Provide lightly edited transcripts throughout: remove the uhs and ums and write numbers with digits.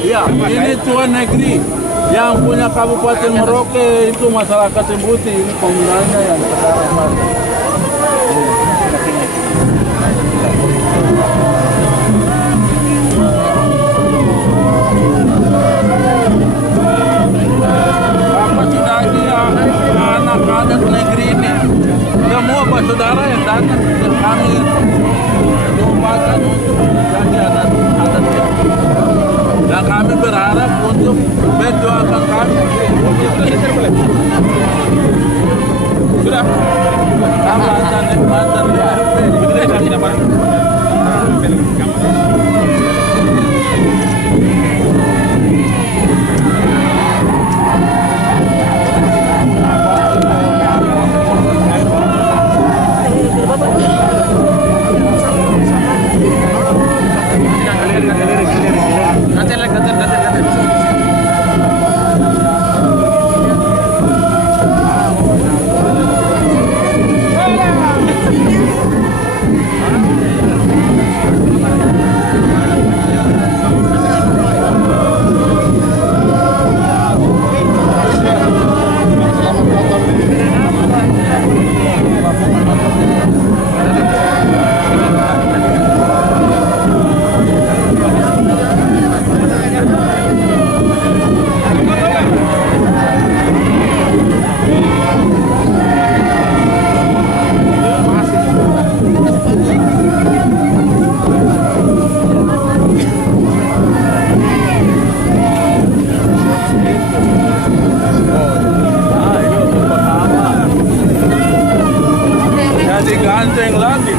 Iya, ini Tuan Negeri yang punya Kabupaten Merauke itu masyarakat Sembuti, ini penggunanya yang sekarang ada. Apa sudah anak-anak negeri ini, semua Pak Saudara yang datang ke kami doakan untuk menjadi adat dan kami berharap untuk mendoakan kami. Sudah. Mantan. Ganteng lagi.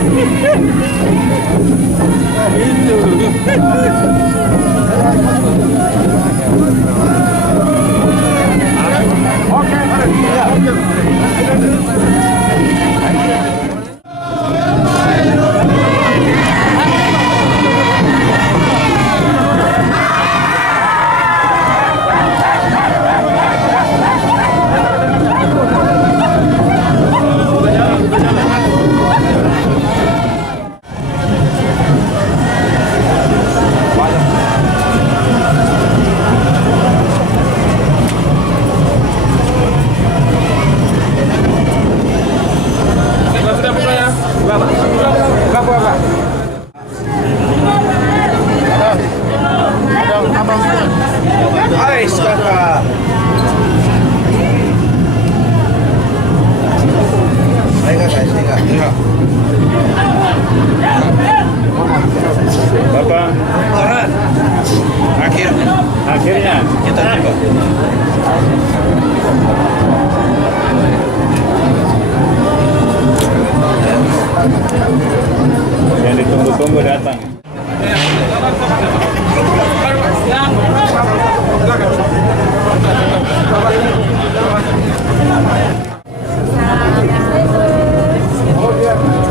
Itu. Bapak, akhirnya kita tiba. Yang ditunggu-tunggu datang. Oh,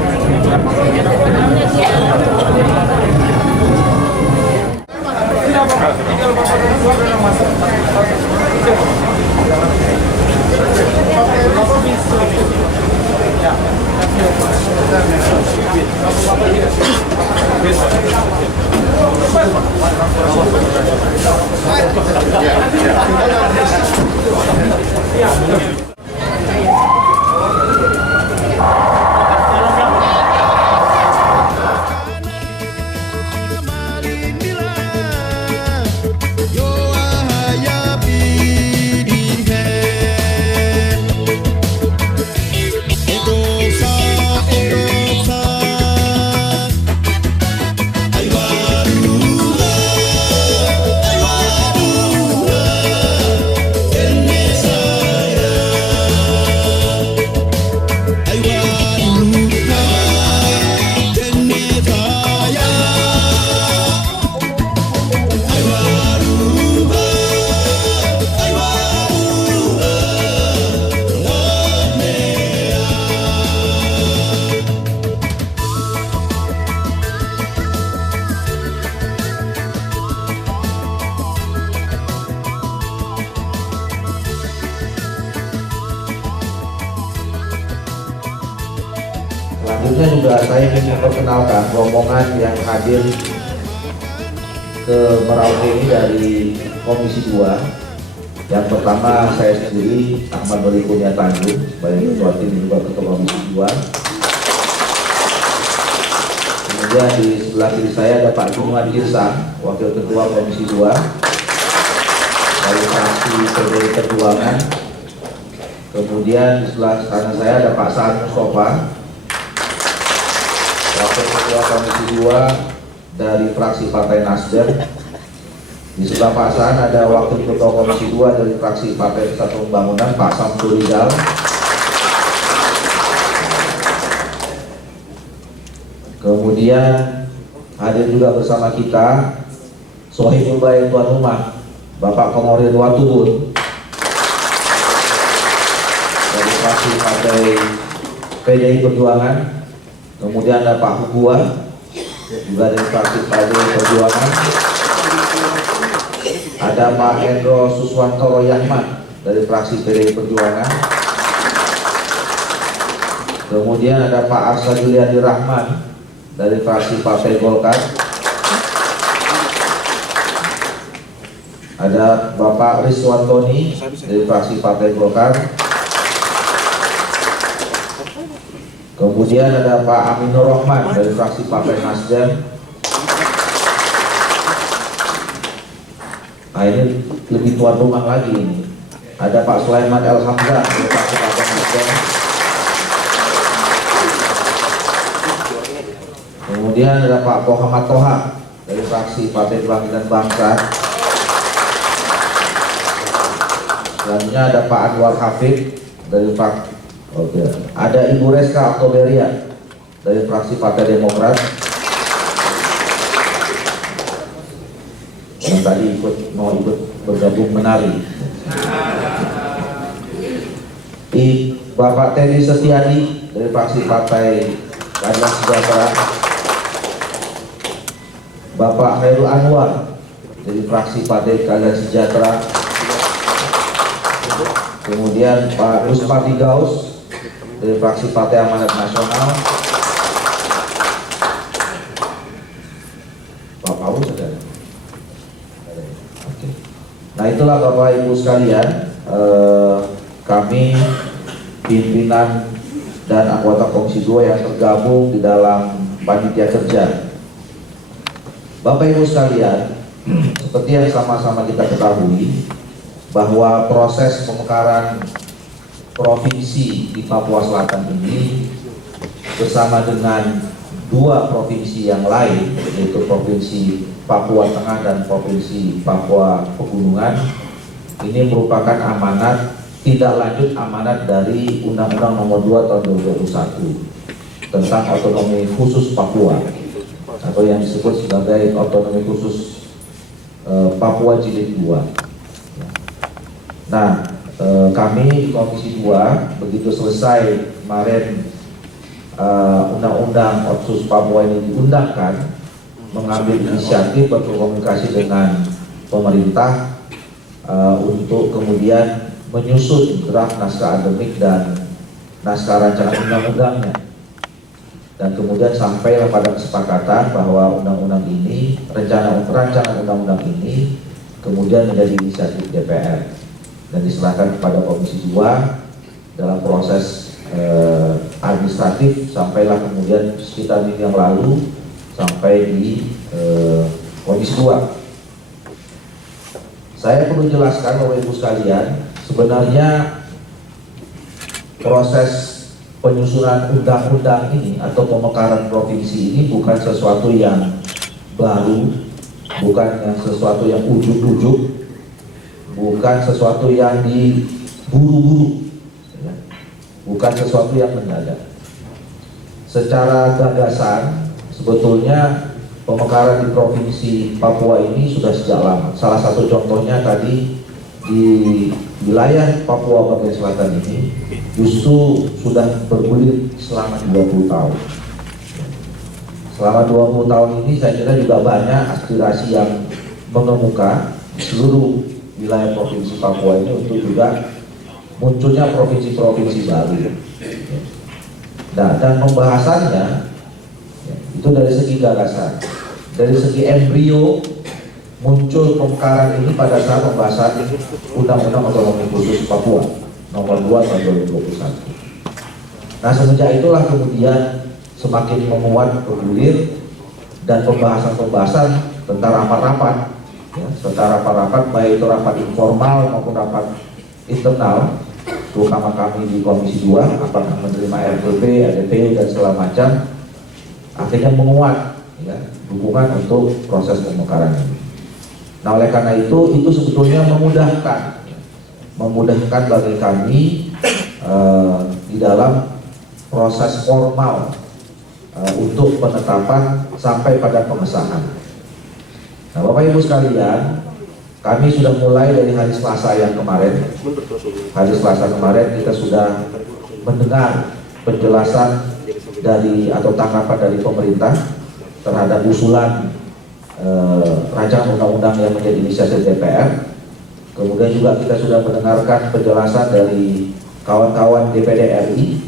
Selanjutnya juga saya ingin memperkenalkan rombongan yang hadir ke Merauke ini dari Komisi 2. Yang pertama saya sendiri, Ahmad Doli Kurnia Tanjung, sebagai Ketua Tim juga Ketua Komisi 2. Kemudian di sebelah kiri saya ada Pak Jumat Girsang, Wakil Ketua Komisi 2 dari fraksi PDI Perjuangan. Kemudian di sebelah kanan saya ada Pak Saan Mustafa, Wakil Ketua Komisi 2 dari fraksi Partai Nasdem. Di sebelah Pak Saan ada Wakil Ketua Komisi 2 dari fraksi Partai Persatuan Pembangunan, Pak Samsul Rizal. Kemudian hadir juga bersama kita Sohibul Baik tuan rumah, Bapak Komodir Watubun dari fraksi Partai PDI Perjuangan. Kemudian ada Pak Hugua juga dari fraksi PDI Perjuangan. Ada Pak Endro Suswanto Royahman dari fraksi PDI Perjuangan. Kemudian ada Pak Arsa Juliadi Rahman dari fraksi Partai Golkar. Ada Bapak Rizwantoni dari fraksi Partai Golkar. Kemudian ada Pak Aminur Rahman dari fraksi Partai Nasdem. Nah, ini lebih tuan rumah lagi ini. Ada Pak Sulaiman El Hamzah dari fraksi Partai Nasdem. Kemudian ada Pak Muhammad Toha dari fraksi Partai Kebangkitan Bangsa. Selanjutnya ada Pak Anwar Hafid dari fraksi. Ada Ibu Reska Oktoberia dari fraksi Partai Demokrat. Yang tadi mau ikut bergabung menari. Bapak Teddy Setiadi dari fraksi Partai Keadilan Sejahtera. Bapak Khairul Anwar dari fraksi Partai Keadilan Sejahtera. Kemudian Pak Ruspati Gaus dari fraksi Partai Amanat Nasional. Pak Paulus ada? Oke. Nah, itulah Bapak Ibu sekalian, kami pimpinan dan anggota Komisi 2 yang tergabung di dalam panitia kerja. Bapak Ibu sekalian, seperti yang sama-sama kita ketahui bahwa proses pemekaran provinsi di Papua Selatan ini bersama dengan dua provinsi yang lain, yaitu Provinsi Papua Tengah dan Provinsi Papua Pegunungan, ini merupakan amanat tidak lanjut amanat dari Undang-Undang Nomor 2 Tahun 2021 tentang otonomi khusus Papua atau yang disebut sebagai otonomi khusus Papua Jilid 2. Nah, kami di Komisi 2 begitu selesai kemarin Undang-Undang Otsus Papua ini diundangkan, mengambil inisiatif berkomunikasi dengan pemerintah untuk kemudian menyusun draft naskah akademik dan naskah rancangan undang-undangnya, dan kemudian sampailah pada kesepakatan bahwa undang-undang ini, rancangan undang-undang ini kemudian menjadi inisiatif DPR dan diserahkan kepada Komisi 2 dalam proses administratif, sampailah kemudian sekitar minggu yang lalu sampai di Komisi 2. Saya perlu jelaskan Bapak Ibu sekalian, sebenarnya proses penyusunan undang-undang ini atau pemekaran provinsi ini bukan sesuatu yang baru, bukan yang sesuatu yang ujuk-ujuk, bukan sesuatu yang diburu-buru, bukan sesuatu yang mendadak. Secara gagasan sebetulnya pemekaran di Provinsi Papua ini sudah sejak lama. Salah satu contohnya tadi di wilayah Papua bagian selatan ini justru sudah bergulir selama 20 tahun. Selama 20 tahun ini saya kira juga banyak aspirasi yang mengemuka di seluruh wilayah Provinsi Papua ini untuk juga munculnya provinsi-provinsi baru. Nah, dan pembahasannya ya, itu dari segi gagasan, dari segi embrio muncul pemekaran ini pada saat pembahasan Undang-Undang Otonomi Khusus Papua nomor 2 tahun 2021. Nah, semenjak itulah kemudian semakin menguat, bergulir, dan pembahasan-pembahasan tentang rapat-rapat, ya, tentang rapat-rapat baik itu rapat informal maupun rapat internal, terutama kami di Komisi 2, apakah menerima RPP, ADP, dan segala macam, akhirnya menguat ya, dukungan untuk proses pemekaran ini. Nah, oleh karena itu sebetulnya memudahkan bagi kami di dalam proses formal untuk penetapan sampai pada pengesahan. Nah, Bapak Ibu sekalian, kami sudah mulai dari hari Selasa yang kemarin. Hari Selasa kemarin kita sudah mendengar penjelasan dari atau tanggapan dari pemerintah terhadap usulan rancangan undang-undang yang menjadi inisiatif DPR. Kemudian juga kita sudah mendengarkan penjelasan dari kawan-kawan DPD RI,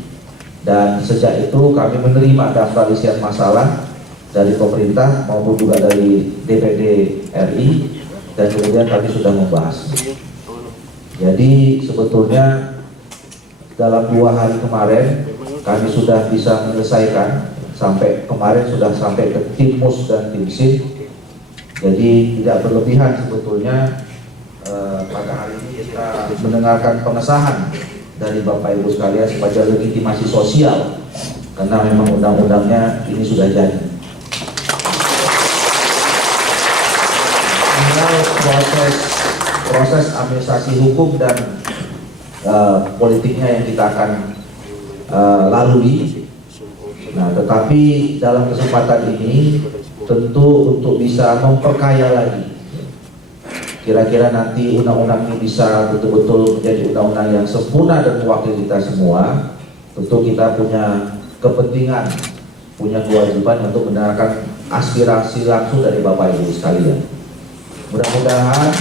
dan sejak itu kami menerima daftar isian masalah dari pemerintah maupun juga dari DPD RI, dan kemudian kami sudah membahas. Jadi sebetulnya dalam 2 hari kemarin kami sudah bisa menyelesaikan, sampai kemarin sudah sampai ke tim mus dan tim sim. Jadi tidak berlebihan sebetulnya pada hari ini kita mendengarkan pengesahan dari Bapak Ibu sekalian sebagai legitimasi sosial, karena memang undang-undangnya ini sudah jadi. Tinggal proses administrasi hukum dan politiknya yang kita akan lalui. Nah, tetapi dalam kesempatan ini tentu untuk bisa memperkaya lagi, kira-kira nanti undang-undang ini bisa betul-betul menjadi undang-undang yang sempurna dan mewakili kita semua. Tentu kita punya kepentingan, punya kewajiban untuk mendengarkan aspirasi langsung dari Bapak Ibu sekalian. Mudah-mudahan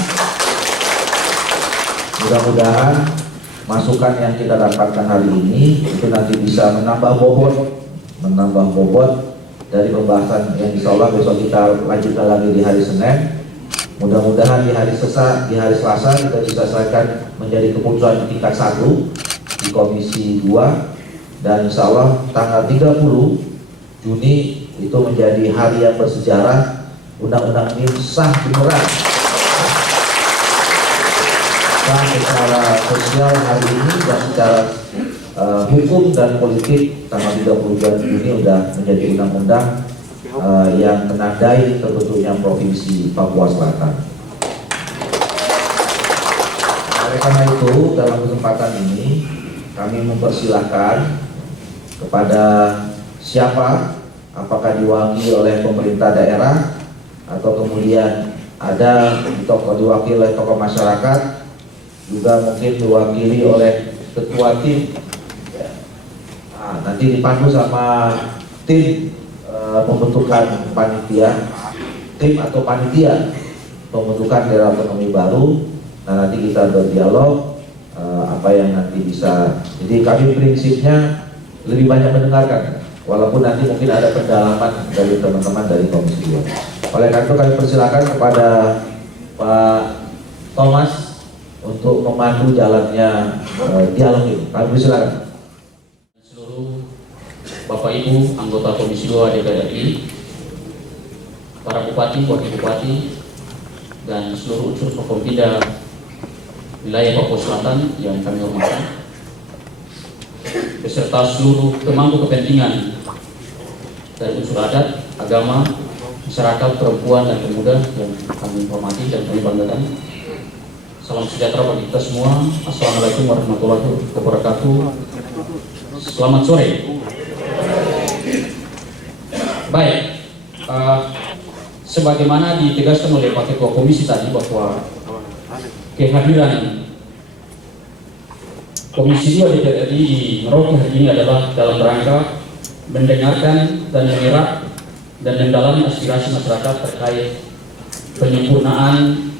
masukan yang kita dapatkan hari ini itu nanti bisa menambah bobot dari pembahasan yang insya Allah besok kita lanjutkan lagi di hari Senin. Mudah-mudahan di hari Selasa kita bisa selesaikan menjadi keputusan tingkat 1 di Komisi 2, dan insya Allah tanggal 30 Juni itu menjadi hari yang bersejarah. Undang-undang ini sah beneran, sah secara sosial hari ini, dan secara hukum dan politik tanggal 30 Juni sudah menjadi undang-undang yang menandai terbentuknya Provinsi Papua Selatan. Oleh karena itu, dalam kesempatan ini kami mempersilahkan kepada siapa, apakah diwakili oleh pemerintah daerah atau kemudian ada diwakili oleh tokoh masyarakat, juga mungkin diwakili oleh ketua tim. Nah, nanti dipandu sama tim pembentukan panitia, tim atau panitia pembentukan daerah otonomi baru. Nah, nanti kita berdialog apa yang nanti bisa. Jadi kami prinsipnya lebih banyak mendengarkan, walaupun nanti mungkin ada pendalaman dari teman-teman dari Komisi 2. Oleh karena itu kami persilakan kepada Pak Thomas untuk memandu jalannya dialog ini. Kami persilakan. Seluruh Bapak Ibu anggota Komisi 2 DPR RI, para bupati, wakil bupati, dan seluruh unsur Forkompinda wilayah Papua Selatan yang kami hormati, beserta seluruh pemangku kepentingan dari unsur adat, agama, masyarakat, perempuan dan pemuda yang kami hormati dan kami banggakan. Salam sejahtera bagi kita semua. Assalamualaikum warahmatullahi wabarakatuh. Selamat sore. Baik, sebagaimana ditegaskan oleh Pak Ketua Komisi tadi bahwa kehadiran Komisi 2 DPR RI di Merauke hari ini adalah dalam rangka mendengarkan dan menyerap dan mendalami aspirasi masyarakat terkait penyempurnaan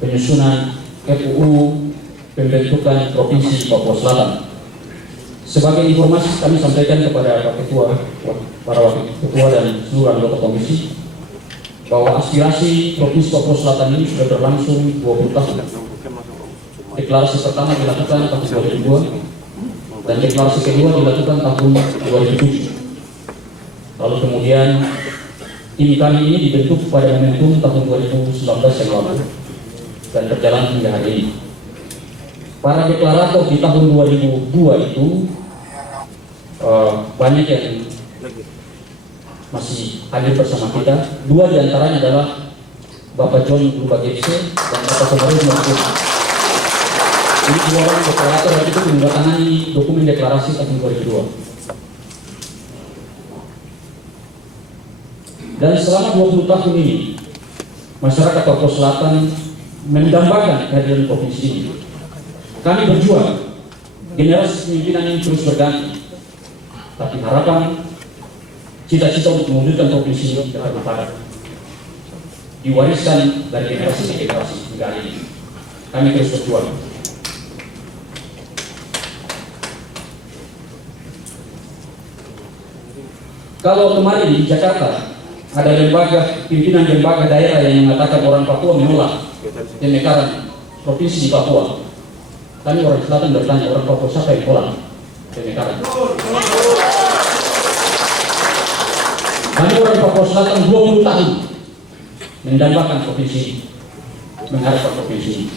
penyusunan RUU pembentukan Provinsi Papua Selatan. Sebagai informasi kami sampaikan kepada Pak Ketua, para Wakil Ketua dan seluruh anggota komisi bahwa aspirasi Provinsi Papua Selatan ini sudah berlangsung 20 tahun. Deklarasi pertama dilakukan tahun 2002 dan deklarasi kedua dilakukan tahun 2007. Lalu kemudian tim kami ini dibentuk pada momentum tahun 2019 yang lalu dan berjalan hingga hari ini. Para deklarator di tahun 2002 itu banyak yang masih hadir bersama kita. Dua diantaranya adalah Bapak John Luba Gepse dan Bapak Komarudin Maksud. Ini dua orang deklarator yang itu menandatangani dokumen deklarasi tahun 2002. Dan selama 20 tahun ini, masyarakat Papua Selatan mendambakan kehadiran provinsi ini. Kami berjuang, generasi pemimpinan ini terus berganti, tapi harapan, cita-cita untuk mewujudkan provinsi ini tidak terbatas. Diwariskan dari generasi ke generasi hingga hari ini. Kami terus berjuang. Kalau kemarin di Jakarta ada pimpinan lembaga daerah yang mengatakan orang Papua menolak pemekaran provinsi di Papua. Kami orang Selatan bertanya, orang Papua siapa yang menolak pemekaran? Kami orang Papua Selatan 20 tahun mendambakan provinsi ini, mengharapkan provinsi ini.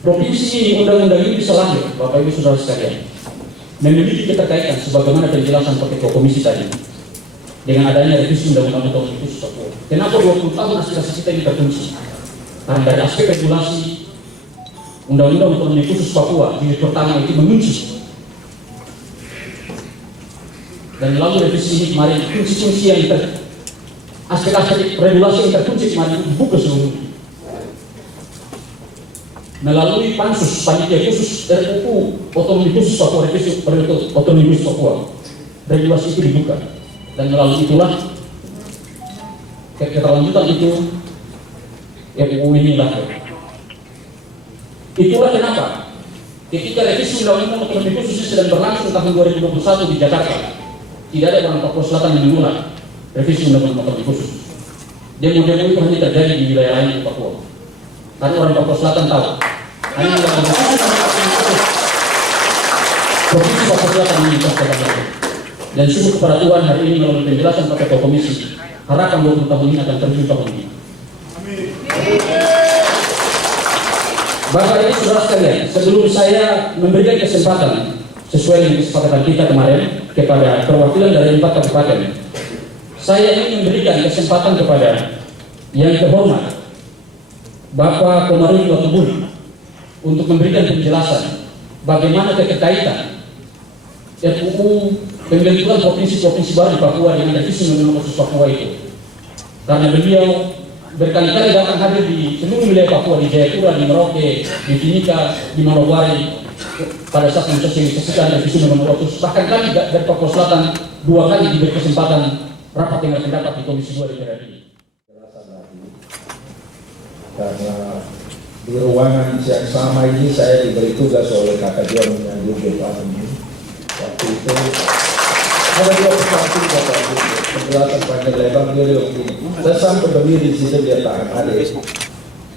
Provinsi ini, undang-undang ini bisa lahir, Bapak Ibu Saudara sekalian, memiliki keterkaitan sebagaimana penjelasan Pak Ketua Komisi tadi dengan adanya revisi undang-undang otonomi khusus Papua. Kenapa 20 tahun aspirasi kita ini terkunci? Karena dari aspek regulasi undang-undang otonomi khusus Papua jilid pertama itu mengunci, dan lalu revisi ini kemarin kunci-kunci yang aspek-aspek regulasi yang terkunci kemarin dibuka seluruhnya melalui pansus panitia khusus RUU otonomi khusus Papua, revisi otonomi khusus Papua. Regulasi itu dibuka dan melalui itulah keterlanjutan itu RUU ini lahir. Itulah kenapa ketika revisi undang-undang otonomi khusus sedang berlangsung tahun 2021 di Jakarta, tidak ada orang Papua Selatan yang menolak revisi undang-undang otonomi khusus. Demo-demo itu hanya terjadi di wilayah lain di Papua. Karena orang Papua Selatan tahu hanya undang-undang provinsi Papua Selatan ini terjadi. Dan syukur kepada Tuhan hari ini melalui penjelasan Pak Ketua Komisi, harapan 20 tahun ini akan terwujud tahun ini. Bapak Ibu Saudara sekalian, sebelum saya memberikan kesempatan sesuai dengan kesepakatan kita kemarin kepada perwakilan dari 4 kabupaten, saya ingin memberikan kesempatan kepada yang terhormat Bapak Komarudin Maksud untuk memberikan penjelasan bagaimana keterkaitan RUU pembentukan provinsi-provinsi baru di Papua dengan revisi undang-undang khusus Papua itu. Karena beliau berkali-kali datang hadir di seluruh wilayah Papua, di Jayapura, di Merauke, di Timika, di Manokwari, pada saat mensosialisasikan revisi undang-undang khusus. Bahkan kami dari Papua Selatan 2 kali diberi kesempatan rapat dengan pendapat di Komisi 2 DPR RI. Karena di ruangan yang sama ini saya diberi tugas oleh kakak dia menyanjur Depan ini. Waktu itu ada 2 persatu kata penjelasan panjang lebar dia bilang begini. Saya sampai berdiri di situ dia tahan adik.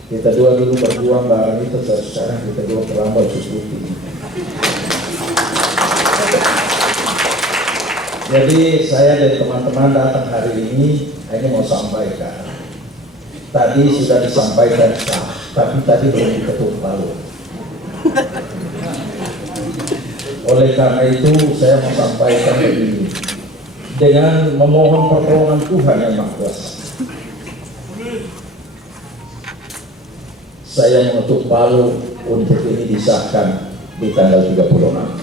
Kita dua dulu berjuang bareng itu, sekarang kita dua terlambat sesuatu. Jadi saya dan teman-teman datang hari ini mau sampaikan. Tadi sudah disampaikan sah, tapi tadi belum diketuk palu. Oleh karena itu saya mau sampaikan begini, dengan memohon pertolongan Tuhan yang Maha Kuasa, saya mengetuk palu untuk ini disahkan di tanggal 36.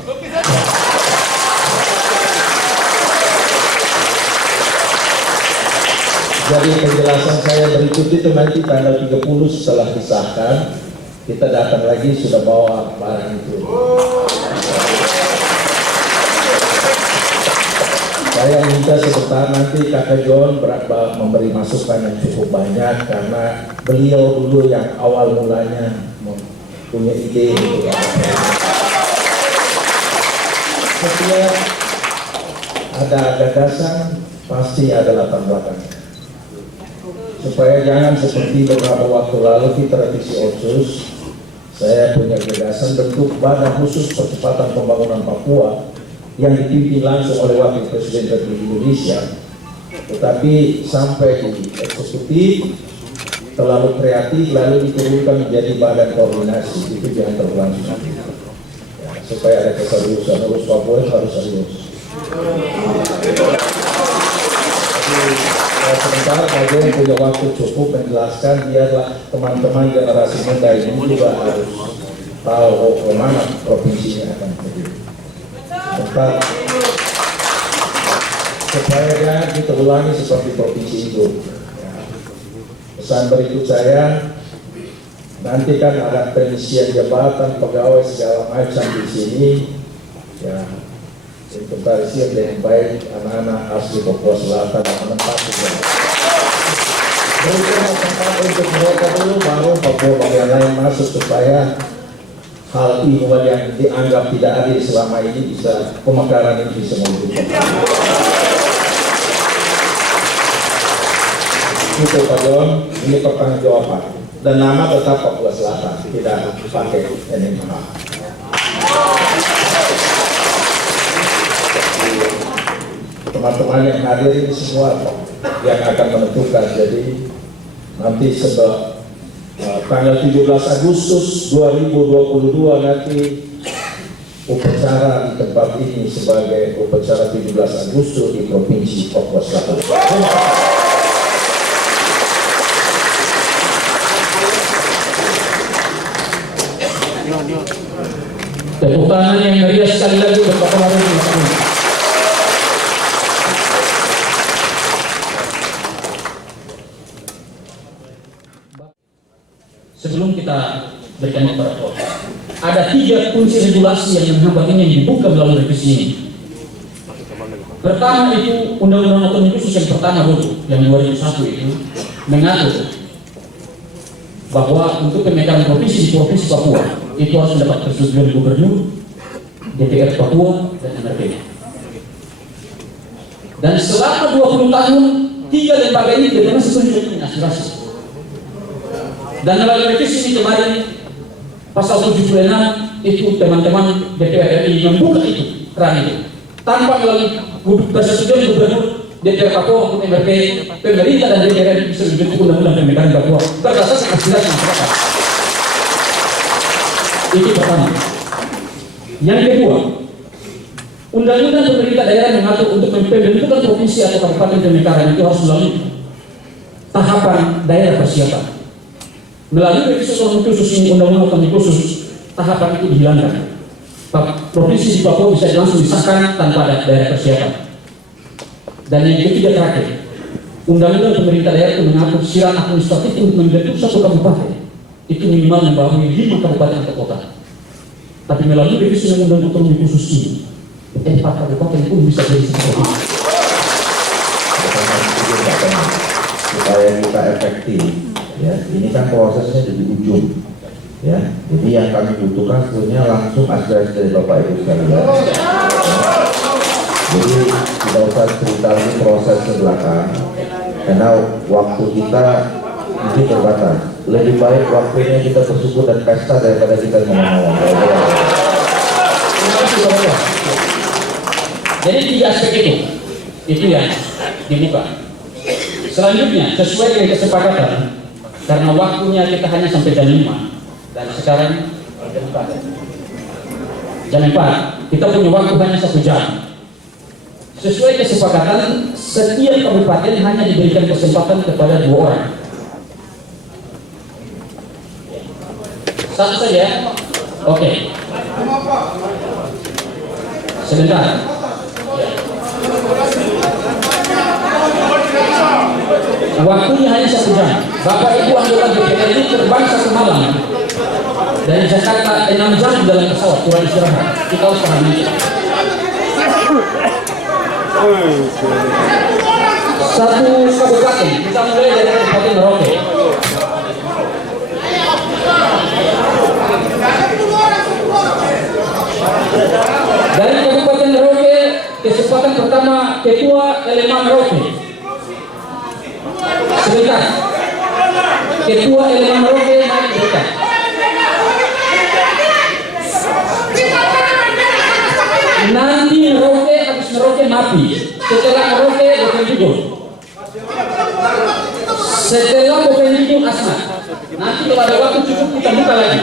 Jadi penjelasan saya berikut itu nanti tanggal 30 setelah disahkan, kita datang lagi sudah bawa barang itu. Saya minta sebentar nanti Kakak John memberi masukan yang cukup banyak karena beliau dulu yang awal mulanya punya ide untuk setiap ada gagasan pasti ada latar belakang, supaya jangan seperti beberapa waktu lalu kita revisi otsus. Saya punya gagasan bentuk badan khusus percepatan pembangunan Papua yang dipimpin langsung oleh Wakil Presiden Republik Indonesia, tetapi sampai di eksekutif terlalu kreatif lalu diturunkan menjadi badan koordinasi. Itu jangan terlangsung ya, supaya ada keseriusan. Urus Papua harus serius. Sementara kalian punya waktu cukup menjelaskan, biarlah teman-teman generasi muda ini juga harus tahu kemana provinsinya akan pergi. Supaya jangan kita ulangi seperti provinsi itu. Pesan berikut saya, nanti kan ada pengisian jabatan pegawai segala macam di sini. Ya, inventarisir dengan baik anak-anak asli Papua Selatan dan menempati. Berikan tempat untuk mereka dulu, baru Papua bagian lain masuk, supaya hal ihwal yang dianggap tidak adil selama ini bisa, pemekaran ini bisa muncul. Itu Pak John, ini pertanggungjawaban dan nama tetap Papua Selatan, tidak pakai NMH. Teman-teman yang hadir ini semua yang akan menentukan. Jadi nanti tanggal 17 Agustus 2022 nanti upacara di tempat ini sebagai upacara 17 Agustus di Provinsi Papua Selatan. Tepuk tangan yang meriah sekali lagi untuk Bapak Kapolri. Sebelum kita berikan kepada Bapak, ada 3 kunci regulasi yang menghambat ini yang dibuka melalui revisi ini. Pertama itu Undang-Undang Otonomi Khusus yang pertama dulu, yang 2001 itu mengatur bahwa untuk pemekaran provinsi di Provinsi Papua itu harus mendapat persetujuan Gubernur, DPR Papua, dan MRP. Dan selama 20 tahun 3 lembaga ini tidak pernah setuju dengan aspirasi. Dan melalui revisi ini kemarin pasal 76 itu teman-teman DPR RI membuka itu keran itu tanpa melalui persetujuan Gubernur, DPR Papua maupun MRP, pemerintah dan DPR RI bisa membentuk undang-undang pemekaran Papua berdasarkan aspirasi masyarakat. Itu pertama. Yang kedua, undang-undang pemerintah daerah mengatur untuk pembentukan provinsi atau kabupaten pemekaran itu harus melalui tahapan daerah persiapan. Melalui revisi otonomi khusus ini, undang-undang otonomi khusus, tahapan itu dihilangkan. Provinsi di Papua bisa langsung disahkan tanpa ada daerah persiapan. Dan yang ketiga terakhir, undang-undang pemerintah daerah itu mengatur syarat administratif untuk membentuk satu kabupaten itu minimal membawahi 5 kabupaten atau kota. Tapi melalui revisi undang-undang otonomi khusus ini, 4 kabupaten pun bisa jadi satu provinsi. Supaya kita efektif, ya, ini kan prosesnya di ujung, ya. Jadi yang kami butuhkan sebenarnya langsung aspirasi dari Bapak Ibu sekalian. Jadi tidak usah cerita lagi proses ke belakang, karena waktu kita mungkin terbatas. Lebih baik waktunya kita bersyukur dan pesta daripada kita ngomong-ngomong. Jadi 3 aspek itu yang dibuka. Selanjutnya, sesuai dengan kesepakatan, karena waktunya kita hanya sampai jam 5 dan sekarang jam 4, kita punya waktu hanya 1 jam. Sesuai kesepakatan, setiap kabupaten hanya diberikan kesempatan kepada 2 orang. Satu saja. Oke. Sebentar. Waktunya hanya 1 jam. Bapak Ibu anggota DPR ini terbang 1 malam dari Jakarta 6 jam dalam pesawat, kurang istirahat. Kita harus pahami. Satu kabupaten, kita mulai dari Kabupaten Merauke. Dari Kabupaten Merauke, kesempatan pertama Ketua LMA Merauke. Sebentar. Ketua LMA Merauke naik sebentar. Nanti Merauke, habis Merauke Mapi. Setelah Merauke Bovendigul. Setelah Bovendigul Asmat. Nanti kalau ada waktu cukup kita buka lagi.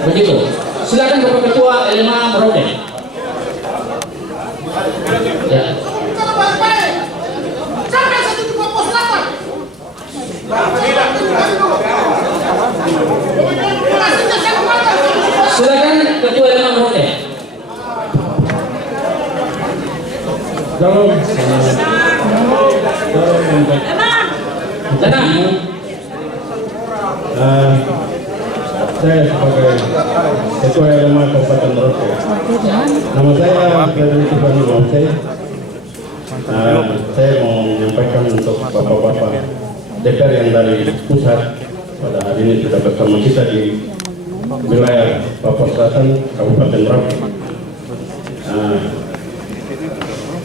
Begitu. Silakan Bapak Ketua LMA Merauke. Ya. Silakan Ketua LMA Merauke. Kalau saya sebagai Ketua LMA Kabupaten Merauke, nama saya Frederick Tiffany Wamse. Saya mau menyampaikan untuk bapak-bapak DPR yang dari pusat pada hari ini sudah bersama kita di wilayah Papua Selatan, Kabupaten Merauke.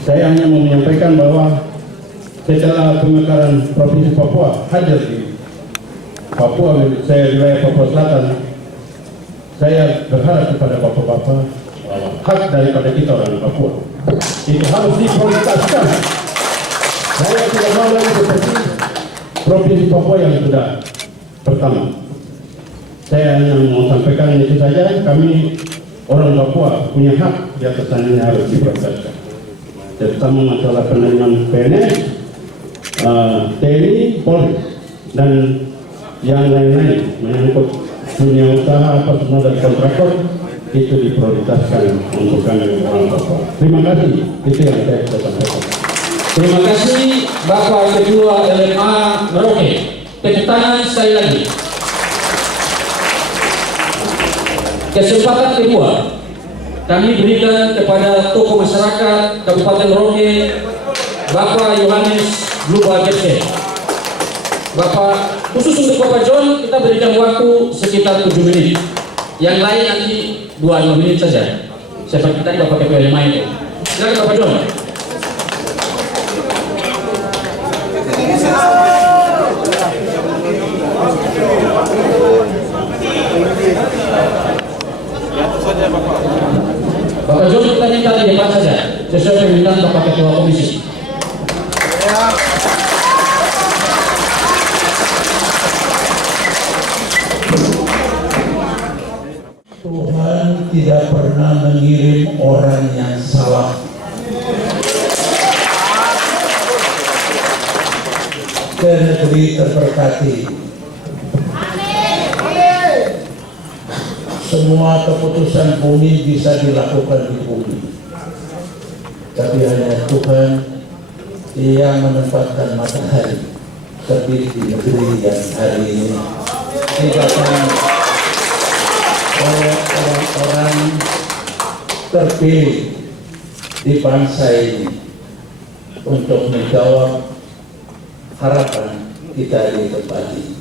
Saya hanya mau menyampaikan bahwa setelah pemekaran Provinsi Papua hadir di Papua, saya wilayah Papua Selatan, saya berharap kepada bapak-bapak bahwa hak daripada kita orang Papua itu harus diprioritaskan. Saya tidak mau lagi seperti Provinsi Papua yang sudah pertama. Saya hanya mau sampaikan itu saja, kami orang Papua punya hak di atas tanahnya harus diprioritaskan. Terutama masalah penerimaan PNS, TNI, Polri, dan yang lain-lain menyangkut dunia usaha apa semua dan kontraktor itu diprioritaskan untuk kami orang Papua. Terima kasih, itu yang saya bisa sampaikan. Terima kasih Bapak Ketua LMA Merauke. Tepuk tangan sekali lagi. Kesempatan kedua kami berikan kepada tokoh masyarakat Kabupaten Merauke, Bapak Yohanes Bluba Jepse. Bapak, khusus untuk Bapak John, kita berikan waktu sekitar 7 menit. Yang lain nanti 2 menit saja. Seperti tadi Bapak Ketua LMA itu. Silakan Bapak John. Bapak John, kita minta di depan saja, sesuai permintaan Bapak Ketua Komisi. Tuhan tidak pernah mengirim orang yang salah. Ke negeri terberkati. Semua keputusan bumi bisa dilakukan di bumi, tapi hanya Tuhan yang menempatkan matahari terbit di negeri yang hari ini didatangi oleh orang-orang terpilih di bangsa ini untuk menjawab harapan kita di tempat ini.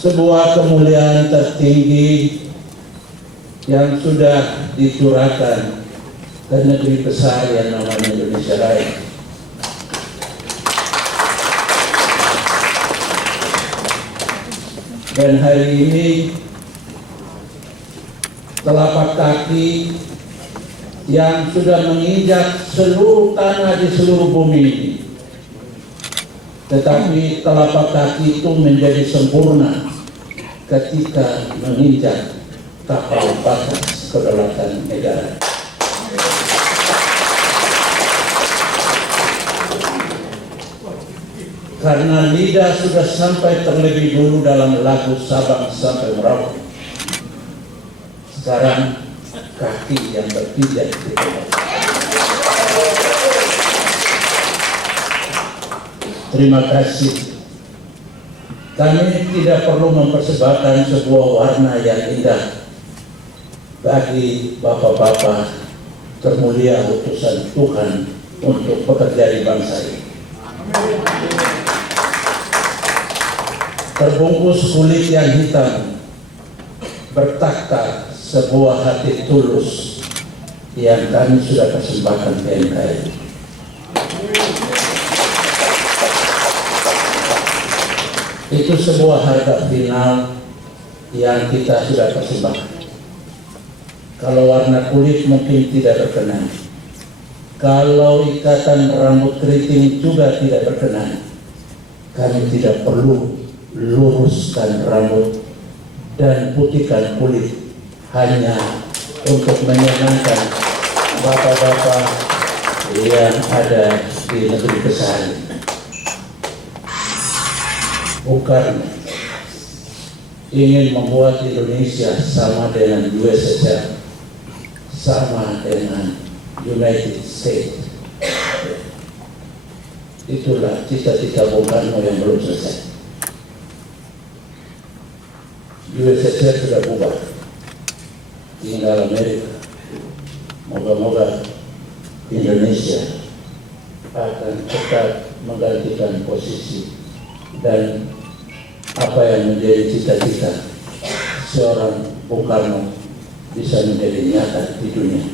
Sebuah kemuliaan tertinggi yang sudah dicurahkan ke negeri besar yang namanya Indonesia Raya. Dan hari ini telapak kaki yang sudah menginjak seluruh tanah di seluruh bumi ini, tetapi telapak kaki itu menjadi sempurna ketika menginjak tapal batas kedaulatan negara. Karena lidah sudah sampai terlebih dulu dalam lagu Sabang sampai Merauke, sekarang kaki yang berpijak di tempat. Terima kasih. Kami tidak perlu mempersembahkan sebuah warna yang indah bagi bapak-bapak termulia utusan Tuhan untuk bekerja di bangsa ini. Terbungkus kulit yang hitam bertakhta sebuah hati tulus yang kami sudah persembahkan ke NKRI. Itu sebuah harga final yang kita sudah persembahkan. Kalau warna kulit mungkin tidak berkenan, kalau ikatan rambut keriting juga tidak berkenan. Kami tidak perlu luruskan rambut dan putihkan kulit hanya untuk menyenangkan bapak-bapak yang ada di negeri besar. Bukan ingin membuat Indonesia sama dengan USSR, sama dengan United States. Itulah cita-cita Bung Karno yang belum selesai. USSR sudah bubar, tinggal Amerika. Moga-moga Indonesia akan tetap menggantikan posisi dan apa yang menjadi cita-cita seorang Bung Karno bisa menjadi nyata di dunia.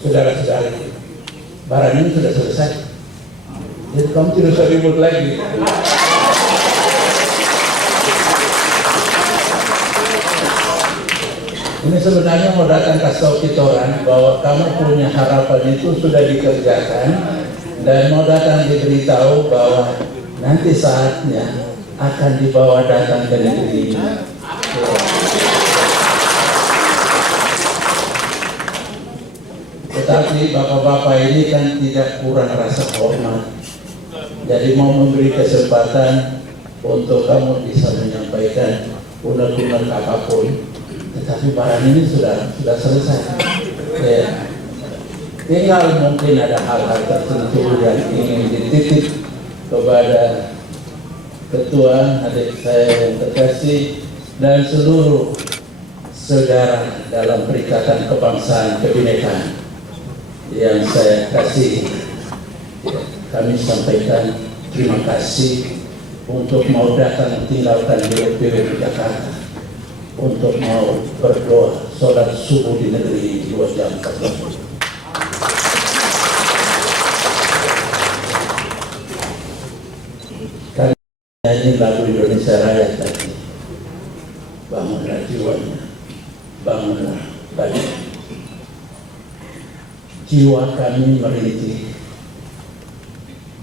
Saudara-saudari, barang ini sudah selesai. Jadi kamu tidak usah ribut lagi. Ini sebenarnya mau datang kasih tahu kita orang bahwa kamu punya harapan itu sudah dikerjakan, dan mau datang diberitahu bahwa nanti saatnya akan dibawa datang ke negeri ini. Tetapi bapak-bapak ini kan tidak kurang rasa hormat, jadi mau memberi kesempatan untuk kamu bisa menyampaikan unek-unek apapun. Tetapi barang ini sudah selesai. Ya. Tinggal mungkin ada hal-hal tertentu yang ingin dititip kepada ketua, adik saya yang terkasih, dan seluruh saudara dalam Perikatan Kebangsaan Kebinekaan yang saya kasih. Kami sampaikan terima kasih untuk mau datang tinggalkan di Jakarta, untuk mau berdoa sholat subuh di negeri 2 jam 14. Kali nyanyi lagu Indonesia Raya tadi, bangunlah jiwanya, bangunlah badan. Jiwa kami merintih,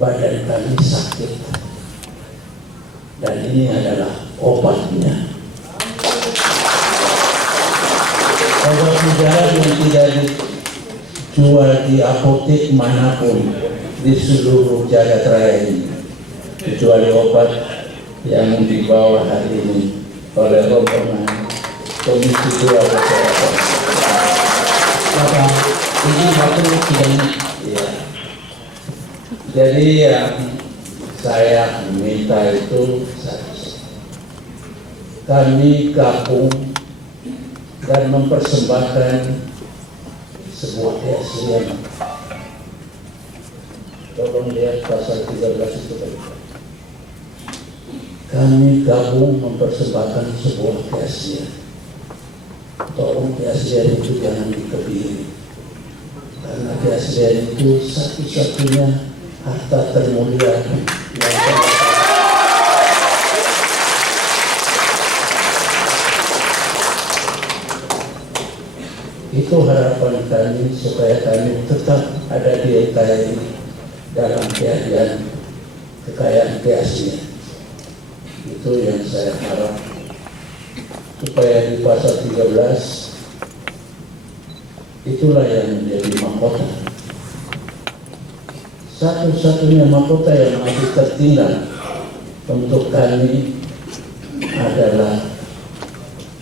badan kami sakit, dan ini adalah obatnya. Obat mujarab yang tidak dijual di apotek manapun di seluruh jagat raya ini, kecuali obat yang dibawa hari ini oleh rombongan Komisi 2 Masyarakat. Bapak, ini waktu tidak. Ya. Jadi yang saya minta itu kami gabung dan mempersembahkan sebuah keaslian. Tolong lihat pasal 13 itu tadi. Kami gabung mempersembahkan sebuah keaslian. Tolong keaslian itu jangan dikebiri, karena keaslian itu satu-satunya harta termulia yang itu harapan kami supaya kami tetap ada di NKRI dalam kekayaan keaslian. Itu yang saya harap, supaya di pasal 13 itulah yang menjadi mahkota. Satu-satunya mahkota yang masih tertinggal untuk kami adalah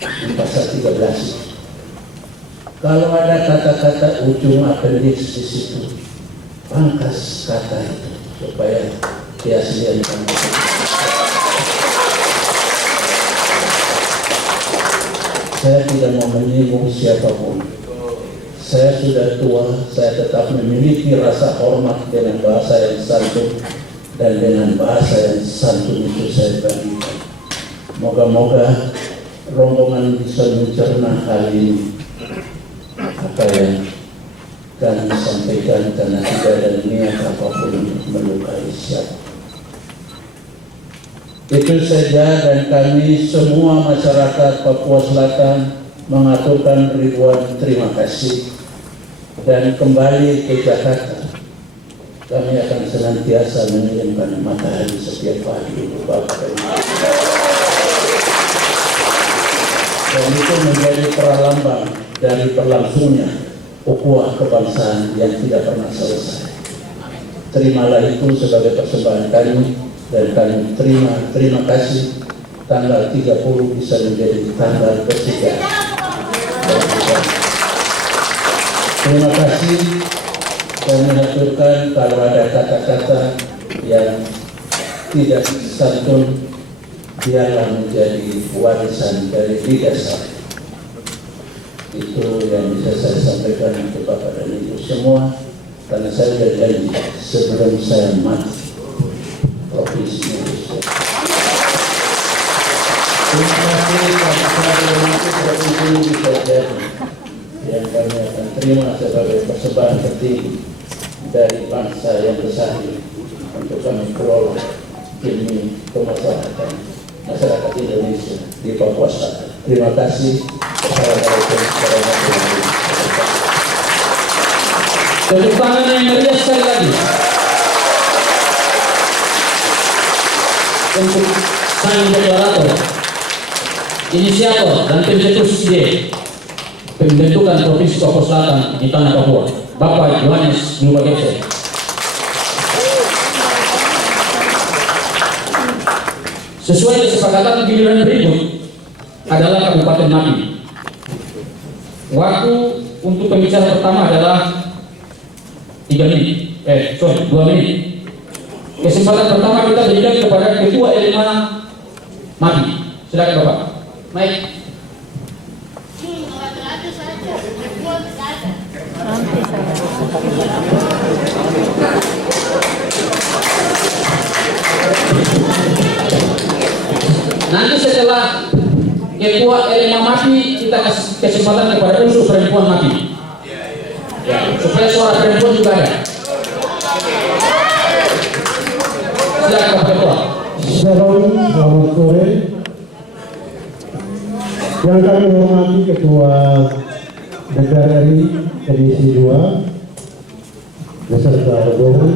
di pasal 13. Kalau ada kata-kata ujung apendix di situ, pangkas kata itu supaya keaslian kami. Saya tidak mau menyinggung siapapun. Saya sudah tua, saya tetap memiliki rasa hormat dengan bahasa yang santun, dan dengan bahasa yang santun itu saya bagikan. Moga-moga rombongan bisa mencerna hal ini, apa yang kami sampaikan, karena tidak ada niat apapun untuk melukai siapa. Itu saja, dan kami semua masyarakat Papua Selatan mengaturkan ribuan terima kasih, dan kembali ke Jakarta kami akan senantiasa mengirimkan matahari setiap hari untuk Bapak dan Ibu. Dan itu menjadi pralambang dari berlangsungnya ukhuwah kebangsaan yang tidak pernah selesai. Terimalah itu sebagai persembahan kami, dan kami terima kasih. Tanggal 30 bisa menjadi tanggal ketiga. Terima kasih. Kami aturkan kalau ada kata-kata yang tidak santun, biarlah menjadi warisan dari lidah saya. Itu yang bisa saya sampaikan untuk Bapak dan Ibu semua, karena saya sudah janji sebelum saya mati Provinsi Indonesia. Terima kasih karena saya nanti Provinsi ini bisa jadi yang kami akan terima sebagai persembahan tertinggi dari bangsa yang besar ini untuk kami kelola demi kemaslahatan masyarakat Indonesia di Papua Selatan. Terima kasih. Assalamualaikum warahmatullahi wabarakatuh. Tepuk tangan yang meriah sekali lagi untuk sang deklarator, inisiator dan pencetus ide pembentukan Provinsi Papua Selatan di tanah Papua, Bapak Yohanes Nubagese. Sesuai kesepakatan giliran berikut adalah Kabupaten Mapi. Waktu untuk pembicara pertama adalah 2 menit. Kesempatan pertama kita berikan kepada Ketua LMA Mapi. Silakan Bapak. Baik. Nanti setelah Ketua LMA Mapi, kita kasih kesempatan kepada unsur perempuan Mapi, ya, supaya suara perempuan juga ada. Silakan Pak Ketua. Selamat sore. Yang kami hormati Ketua DPR RI Komisi 2 beserta rombongan.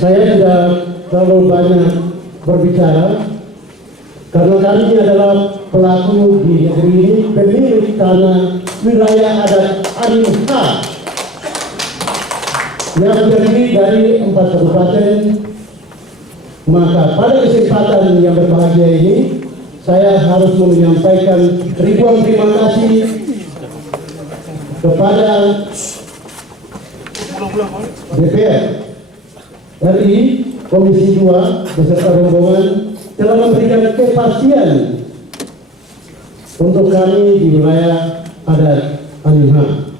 Saya tidak terlalu banyak berbicara karena kami adalah pelaku di negeri ini, pemilik tanah wilayah adat Aninha yang terdiri dari 4 kabupaten. Maka pada kesempatan yang berbahagia ini, saya harus menyampaikan ribuan terima kasih kepada DPR RI Komisi 2 beserta rombongan telah memberikan kepastian untuk kami di wilayah adat Aninha.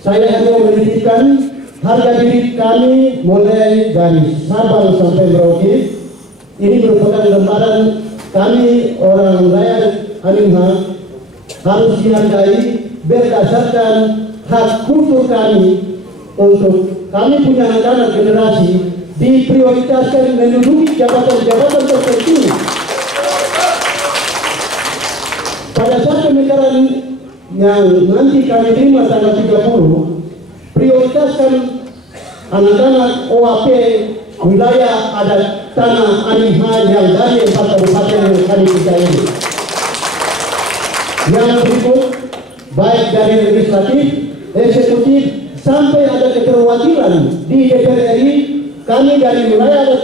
Saya hanya menitipkan harga diri kami mulai dari Sabang sampai Merauke. Ini merupakan lembaran kami orang wilayah Aninha harus dihargai berdasarkan hak kultur kami untuk kami punya anak-anak generasi diprioritaskan menduduki jabatan-jabatan tertentu. Pada saat pemekaran yang nanti kami terima tanggal 30, prioritaskan anak-anak OAP wilayah adat tanah Aninha yang dari 4 kabupaten yang kami bisa ini. Yang berikut, baik dari legislatif, eksekutif, sampai ada keterwakilan di DPR RI, kami dari wilayah adat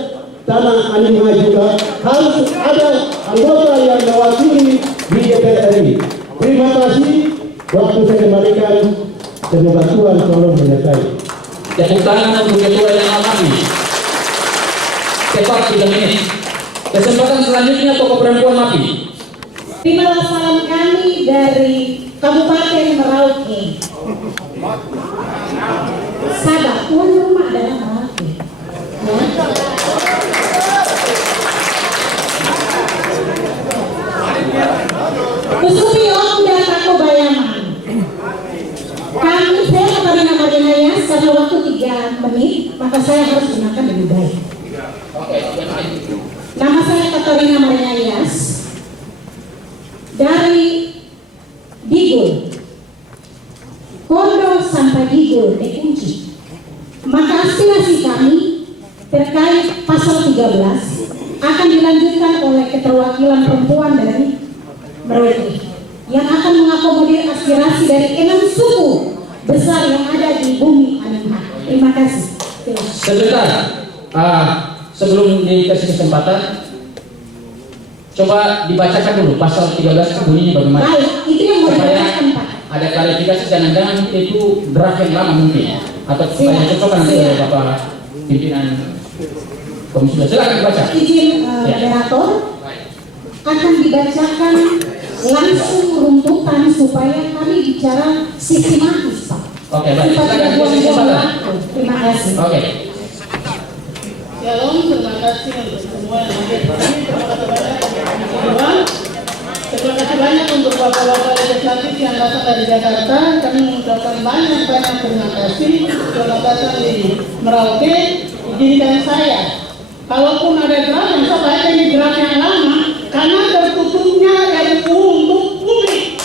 tanah Aninha juga harus ada anggota yang mewakili di DPR RI. Terima kasih. Waktu saya kembalikan. Semoga Tuhan selalu menyertai. Tepuk tangan untuk Ketua LMA Mapi. Cepat 3 menit. Kesempatan selanjutnya tokoh perempuan Mapi. Terimalah salam kami dari Kabupaten Merauke. Sabah, tuan rumah adalah Merauke. Kusupi Om dan Tako Bayaman. Saya Katarina Marianayas, karena waktu 3 menit, maka saya harus gunakan lebih baik. Nama saya Katarina Marianayas dari Digul, Kondo sampai Digul, dikunci. Maka aspirasi kami terkait pasal 13 akan dilanjutkan oleh keterwakilan perempuan dari Merauke yang akan mengakomodir aspirasi dari 6 suku besar yang ada di bumi Animah. Terima kasih. Sebentar, sebelum dikasih kesempatan, coba dibacakan dulu pasal 13 bunyinya bagaimana. Baik, itu yang mau Supaya dibacakan, Pak. ada klarifikasi, jangan-jangan itu draft yang lama mungkin, atau supaya cocok nanti oleh Bapak pimpinan Komisi 2. Silakan dibaca. Izin moderator akan dibacakan langsung runtutan supaya kami bicara sistematis, Pak. Oke, baik. Supaya Silakan buang-buang dikasih kesempatan. waktu. Terima kasih. Oke. Shalom, terima kasih untuk semua yang hadir di sini. Terima kasih banyak untuk Komisi 2. Terima kasih banyak untuk Bapak-Bapak Legislatif yang datang dari Jakarta. Kami mengucapkan banyak-banyak terima kasih. Selamat datang di Merauke. Izinkan saya, kalaupun ada draft yang saya baca ini draft yang lama, karena tertutupnya RUU untuk publik.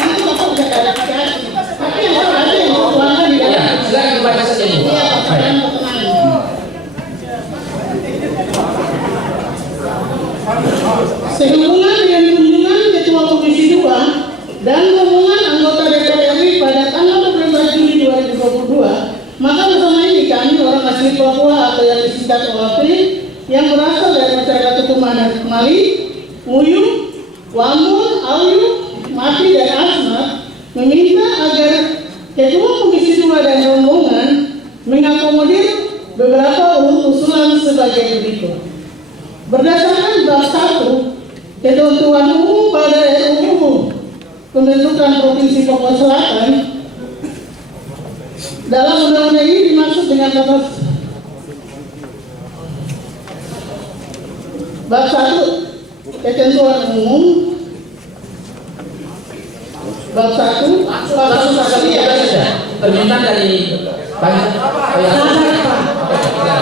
Nanti Bapak bisa klarifikasi. Tapi yang saya baca yang dituangkan di dalam. Ya, silakan dibaca saja dulu. Iya, Pak. Baik. Sehubungan dengan kunjungan Ketua Komisi 2 dan rombongan anggota DPR RI pada tanggal 12 Juli 2022, maka bersama ini kami orang asli Papua atau yang disingkat OAP yang berasal dari masyarakat Tukuman dan Kemali, Muyu, Wambul, Auyu, Mati dan Asmat meminta agar Ketua Komisi 2 dan rombongan mengakomodir beberapa usulan sebagai berikut. Berdasarkan bab 1 ketentuan umum pada RUU pembentukan Provinsi Papua Selatan, dalam undang-undang ini dimaksud dengan bab 1 ketentuan umum, bab 1 Langsung pasal 13 saja. Permintaan dari Pak. Sabar, Pak.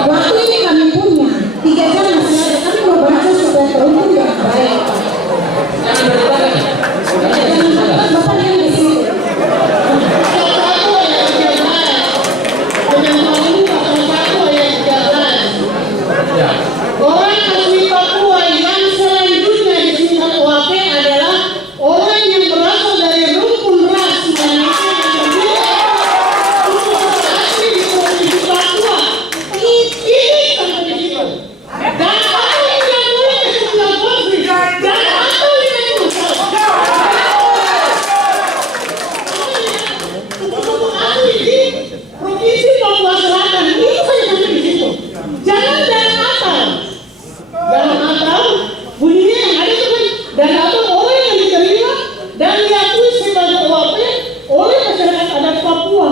Waktu ini kami punya 3 jam masih ada. Kami mau baca supaya teruntuk dengan baik, Pak. Jangan berdebat lagi. Bapak yang di sini. Ya. Orang asli Papua yang selanjutnya disingkat OAP adalah orang yang berasal dari rumpun ras Malaysia yang berbeda asli di Provinsi Papua. Ini sampai di situ. Dan apa yang dilakukan sesudah konflik dan apa yang dilakukan untuk asli di Provinsi Papua Selatan itu saja sampai di situ. Jangan dalam akal bunyinya yang ada itu kan dan atau orang yang diterima dan diakui sebagai OAP oleh masyarakat adat Papua.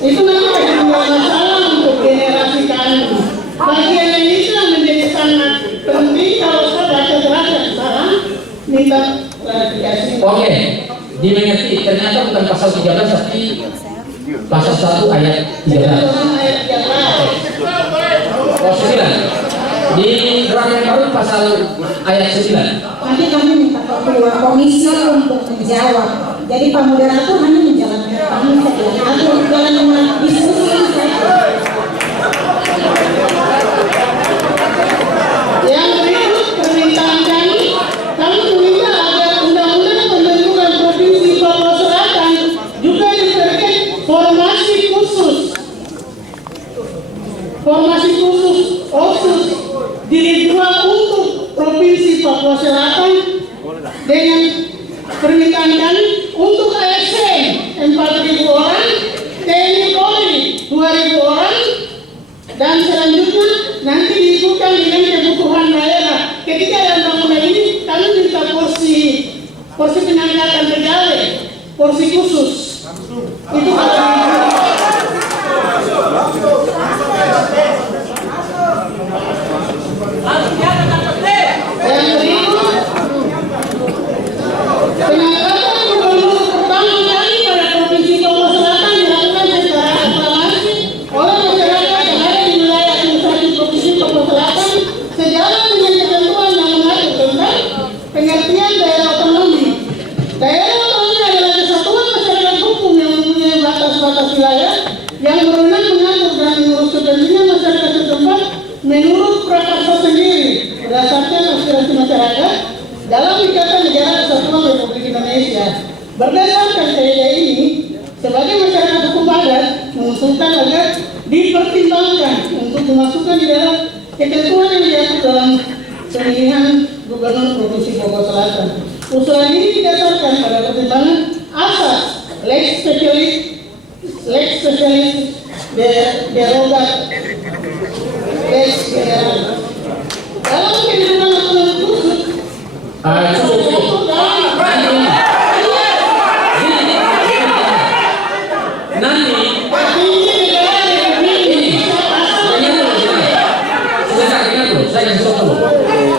Itu nanti akan menjadi masalah untuk generasi kami. Bagian ini sudah menjadi sangat penting kalau saya baca draft yang sekarang minta klarifikasi. Oke, dimengerti. Ternyata bukan pasal 13 tapi pasal 1 ayat 13. Oh, 9. Di draft yang baru pasal ayat 9. Nanti kami minta ketua komisi untuk menjawab. Jadi Pak Moderator hanya menjalankan kami saja. Aku jalan dengan diskusi saja. Yang berikut permintaan kami meminta agar undang-undang pembentukan Provinsi Papua Selatan juga diberikan formasi khusus OSUS jilid 2 untuk Provinsi Papua Selatan dengan permintaan kami untuk ASN 4.000 orang, TNI Polri 2.000 orang, dan selanjutnya nanti diikutkan dengan kebutuhan daerah. Ketika ada undang-undang ini, kami porsi pengangkatan pegawai, porsi khusus. Itu yang berikut, pengangkatan gubernur pertama kali pada Provinsi Papua Selatan dilakukan secara aklamasi oleh masyarakat yang ada di wilayah administrasi Provinsi Papua Selatan sejalan dengan ketentuan yang mengatur tentang pengertian daerah otonomi. Daerah otonomi adalah kesatuan masyarakat hukum yang mempunyai batas-batas wilayah yang berwenang mengatur dan mengurus kepentingan masyarakat setempat menurut prakarsa sendiri berdasarkan aspirasi masyarakat dalam Ikatan Negara Kesatuan Republik Indonesia. Berdasarkan kaidah ini, sebagai masyarakat hukum adat mengusulkan agar dipertimbangkan untuk dimasukkan di dalam ketentuan yang diatur dalam pemilihan Gubernur Provinsi Papua Selatan. Usulan ini didasarkan pada pertimbangan asas lex specialis derogat lex general. Dalam kehidupan otonomi khusus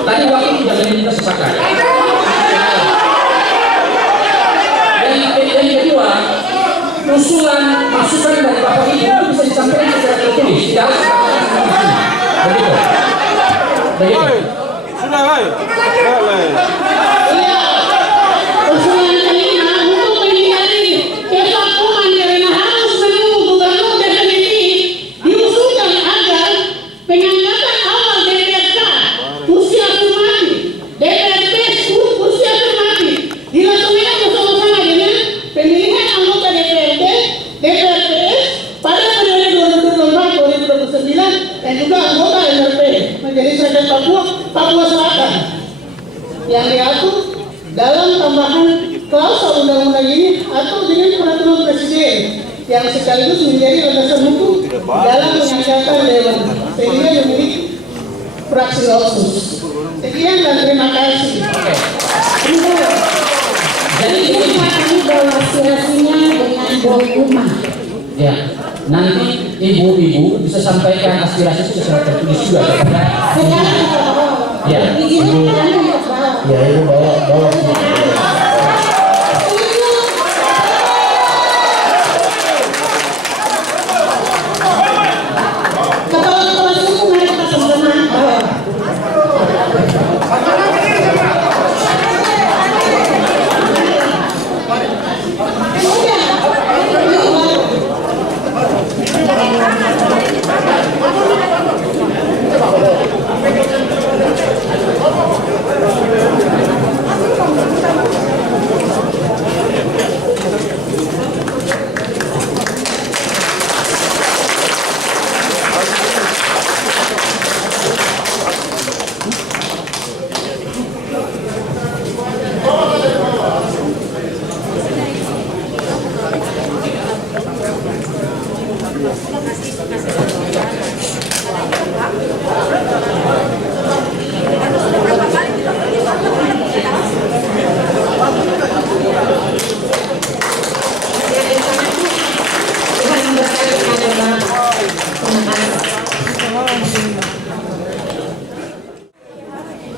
tadi waktu tidak kita sepakat. Yang kedua, usulan masukan dari Bapak Ibu bisa disampaikan secara tertulis, tidak harus begitu. Sudah lah. usulan kelima untuk menghindari kevakuman karena harus menunggu gubernur definitif diusulkan agar pengangkatan awal DPRK kursi afirmatif, DPRP kursi afirmatif dilaksanakan bersama-sama dengan pemilihan anggota DPRD, DPRPS pada periode 2024-2029 dan juga anggota MRP menjadi Sekjen Papua Selatan yang diatur dalam tambahan klausul undang-undang ini atau dengan peraturan presiden yang sekaligus menjadi landasan hukum dalam pengangkatan dewan sehingga memiliki praksi otsus. Sekian dan terima kasih. Jadi kami bawa aspirasinya dengan Boy Umar. Ya, nanti ibu-ibu bisa sampaikan aspirasi itu secara tertulis juga kepada Sekarang kita bawa. ya, Izinkan kami untuk bawa. Ya, Ibu bawa. Kepala suku mari kita sama-sama bawa.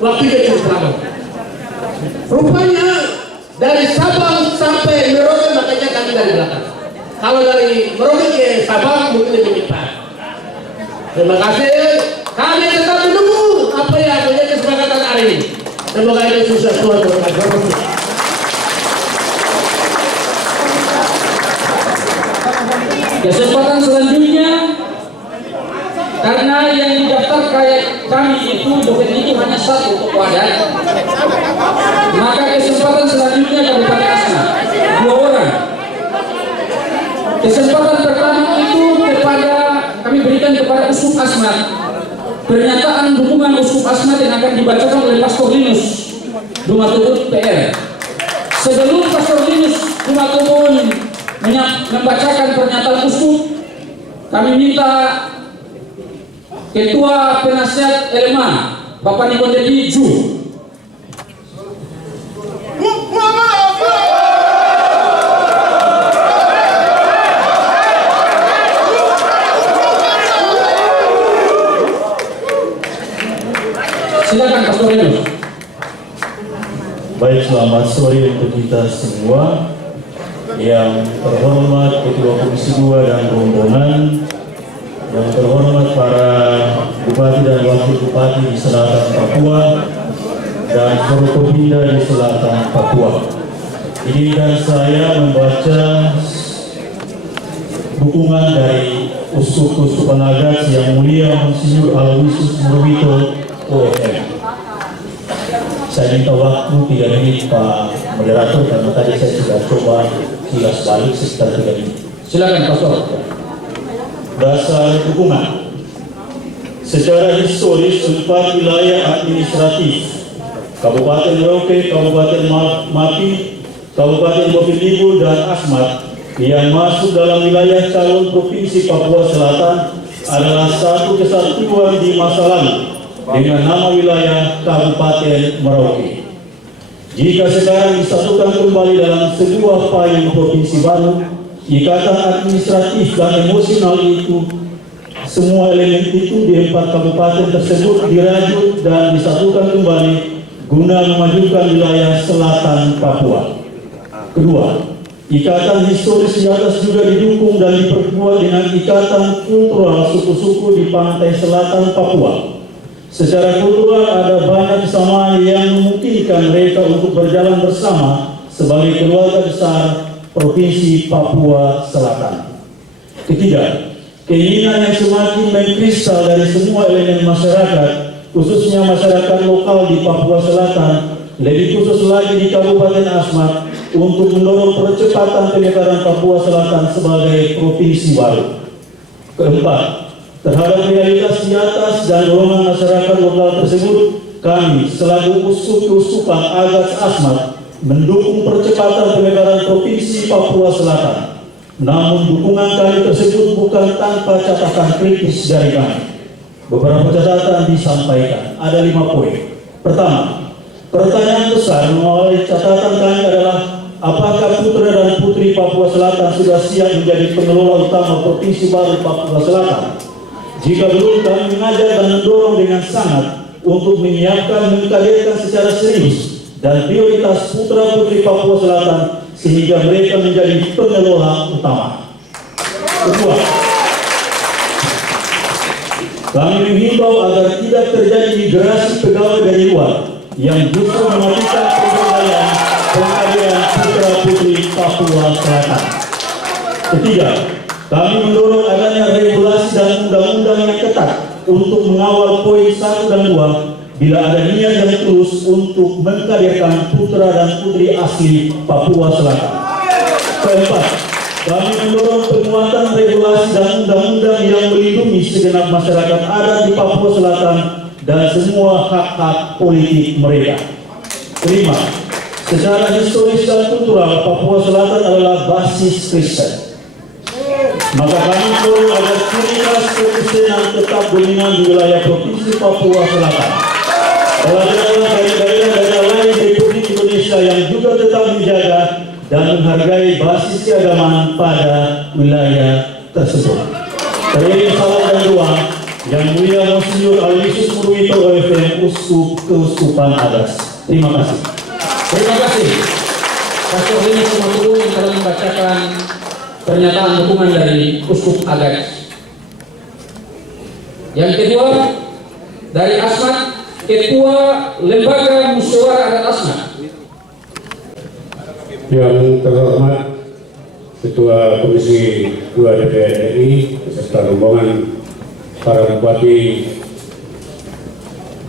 Waktu itu selama. Rupanya dari Sabang sampai Merauke makanya kami dari belakang. Kalau dari Merauke ke Sabang mungkin lebih cepat. Terima kasih. Kami tetap menunggu apa yang menjadi kesepakatan hari ini. Semoga ini sukses Tuhan berkati. kesempatan selanjutnya. Karena yang didaftar kayak kami itu doken itu hanya satu untuk wadah, maka kesempatan selanjutnya Kabupaten Asmat 2 orang. Kesempatan pertama itu kami berikan kepada Uskup Asmat. Pernyataan dukungan Uskup Asmat yang akan dibacakan oleh Pastor Linus Dumatubun PR. Sebelum Pastor Linus Dumatubun membacakan pernyataan Uskup, kami minta Ketua Penasihat Eleman Bapak Nikodemi Ju. Baik, selamat sore untuk kita semua. Yang terhormat Ketua Komisi 2 dan rombongan, yang terhormat para Bupati dan Wakil Bupati di Selatan Papua dan Forkopimda di Selatan Papua. Izinkan saya membaca dukungan dari Uskup-Uskupan Agats Yang Mulia Monsinyur Aloysius Murwito OFM. Saya minta waktu 3 menit Pak Moderator, karena tadi saya sudah coba kilas balik sekitar 3 menit. Silakan Pastor. Dasar dukungan. Secara historis 4 wilayah administratif, Kabupaten Merauke, Kabupaten Mati, Kabupaten Bukit Libu dan Asmat yang masuk dalam wilayah calon Provinsi Papua Selatan adalah satu kesatuan di masa lalu dengan nama wilayah Kabupaten Merauke. Jika sekarang disatukan kembali dalam sebuah payung provinsi baru, ikatan administratif dan emosional itu, semua elemen itu di 4 kabupaten tersebut dirajut dan disatukan kembali guna memajukan wilayah selatan Papua. Kedua, ikatan historis di atas juga didukung dan diperkuat dengan ikatan kultural suku-suku di pantai selatan Papua. Secara kultural ada banyak kesamaan yang memungkinkan mereka untuk berjalan bersama sebagai keluarga besar Provinsi Papua Selatan. Ketiga, keinginan yang semakin mengkristal dari semua elemen masyarakat, khususnya masyarakat lokal di Papua Selatan, lebih khusus lagi di Kabupaten Asmat, untuk mendorong percepatan penyegaran Papua Selatan sebagai provinsi baru. Keempat, terhadap realitas di atas dan dorongan masyarakat lokal tersebut, kami selaku Uskup-Uskupan Agats Asmat mendukung percepatan penyegaran Provinsi Papua Selatan. Namun dukungan kami tersebut bukan tanpa catatan kritis dari kami. Beberapa catatan disampaikan, ada 5 poin. Pertama, pertanyaan besar melalui catatan kami adalah, apakah putra dan putri Papua Selatan sudah siap menjadi pengelola utama Provinsi baru Papua Selatan? Jika belum, kami mengajak dan mendorong dengan sangat untuk menyiapkan, mengkaderkan secara serius dan prioritas putra putri Papua Selatan sehingga mereka menjadi pengelola utama. Kedua, kami menghimbau agar tidak terjadi migrasi pegawai dari luar yang justru mematikan pemberdayaan pengkaderan putra putri Papua Selatan. Ketiga, kami mendorong adanya regulasi dan undang-undang yang ketat untuk mengawal poin 1 dan 2 bila ada niat yang tulus untuk mengkaderkan putra dan putri asli Papua Selatan. Keempat, kami mendorong penguatan regulasi dan undang-undang yang melindungi segenap masyarakat adat di Papua Selatan dan semua hak-hak politik mereka. Kelima, secara historis dan kultural Papua Selatan adalah basis Kristen. Maka kami mendorong agar ciri khas kekristenan tetap dominan di wilayah Provinsi Papua Selatan. Pelajaran dari daerah-daerah lain di Republik Indonesia yang juga tetap menjaga dan menghargai basis keagamaan pada wilayah tersebut. Terima salam dan doa Yang Mulia Monsinyur Aloysius Murwito OFM, Uskup Keuskupan Agats. Terima kasih. Terima kasih. Pastor Rinus Sumatuwu yang telah membacakan pernyataan dukungan dari Uskup Agats. Yang kedua, dari Asmat, Ketua Lembaga Musyawarah Adat Asmat. Yang terhormat Ketua Komisi 2 DPR RI beserta rombongan para bupati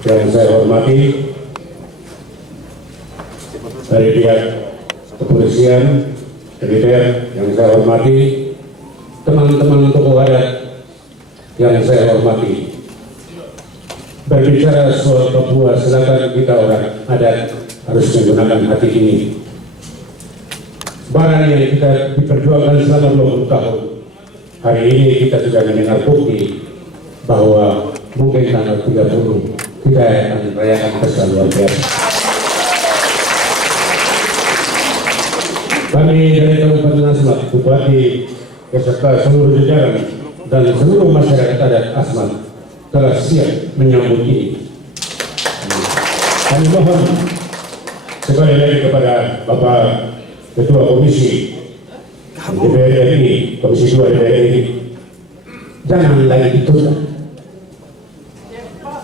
yang saya hormati, dari pihak kepolisian, militer yang saya hormati, teman-teman tokoh adat yang saya hormati. Berbicara soal Papua Selatan, kita orang adat harus menggunakan hati ini. Barang yang kita diperjuangkan selama 20 tahun, hari ini kita sudah mendengar bukti bahwa mungkin tanggal 30 kita akan merayakan pesta luar biasa. Kami dari Kabupaten Asmat, Bupati beserta seluruh jajaran dan seluruh masyarakat adat Asmat telah siap menyambut ini. Kami mohon sekali lagi kepada Bapak Ketua Komisi DPR RI, Komisi 2 DPR RI, jangan lagi ditunda.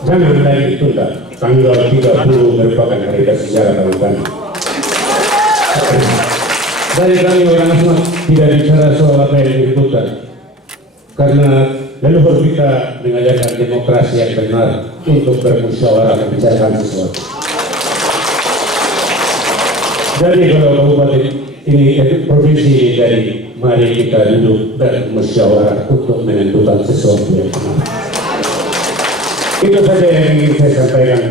Jangan lagi ditunda. Tanggal 30 merupakan hari sejarah tahun kami. Dari kami orang Asmat tidak bicara soal apa yang dibutuhkan, karena leluhur kita mengajarkan demokrasi yang benar untuk bermusyawarah membicarakan sesuatu. Jadi kalau kabupaten ini provinsi dari mari kita duduk dan musyawarah untuk menentukan sesuatu yang benar. Itu saja yang ingin saya sampaikan.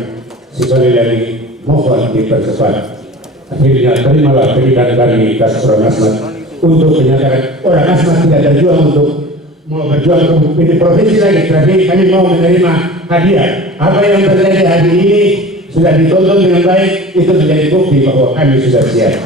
Sekali lagi mohon dipercepat. Akhirnya terimalah pernikahan kami atas orang Asmat untuk menyatakan orang Asmat tidak berjuang untuk mau berjuang di provinsi lagi, tapi kami mau menerima hadiah. Apa yang terjadi hari ini sudah ditonton dengan baik, itu menjadi bukti bahwa kami sudah siap.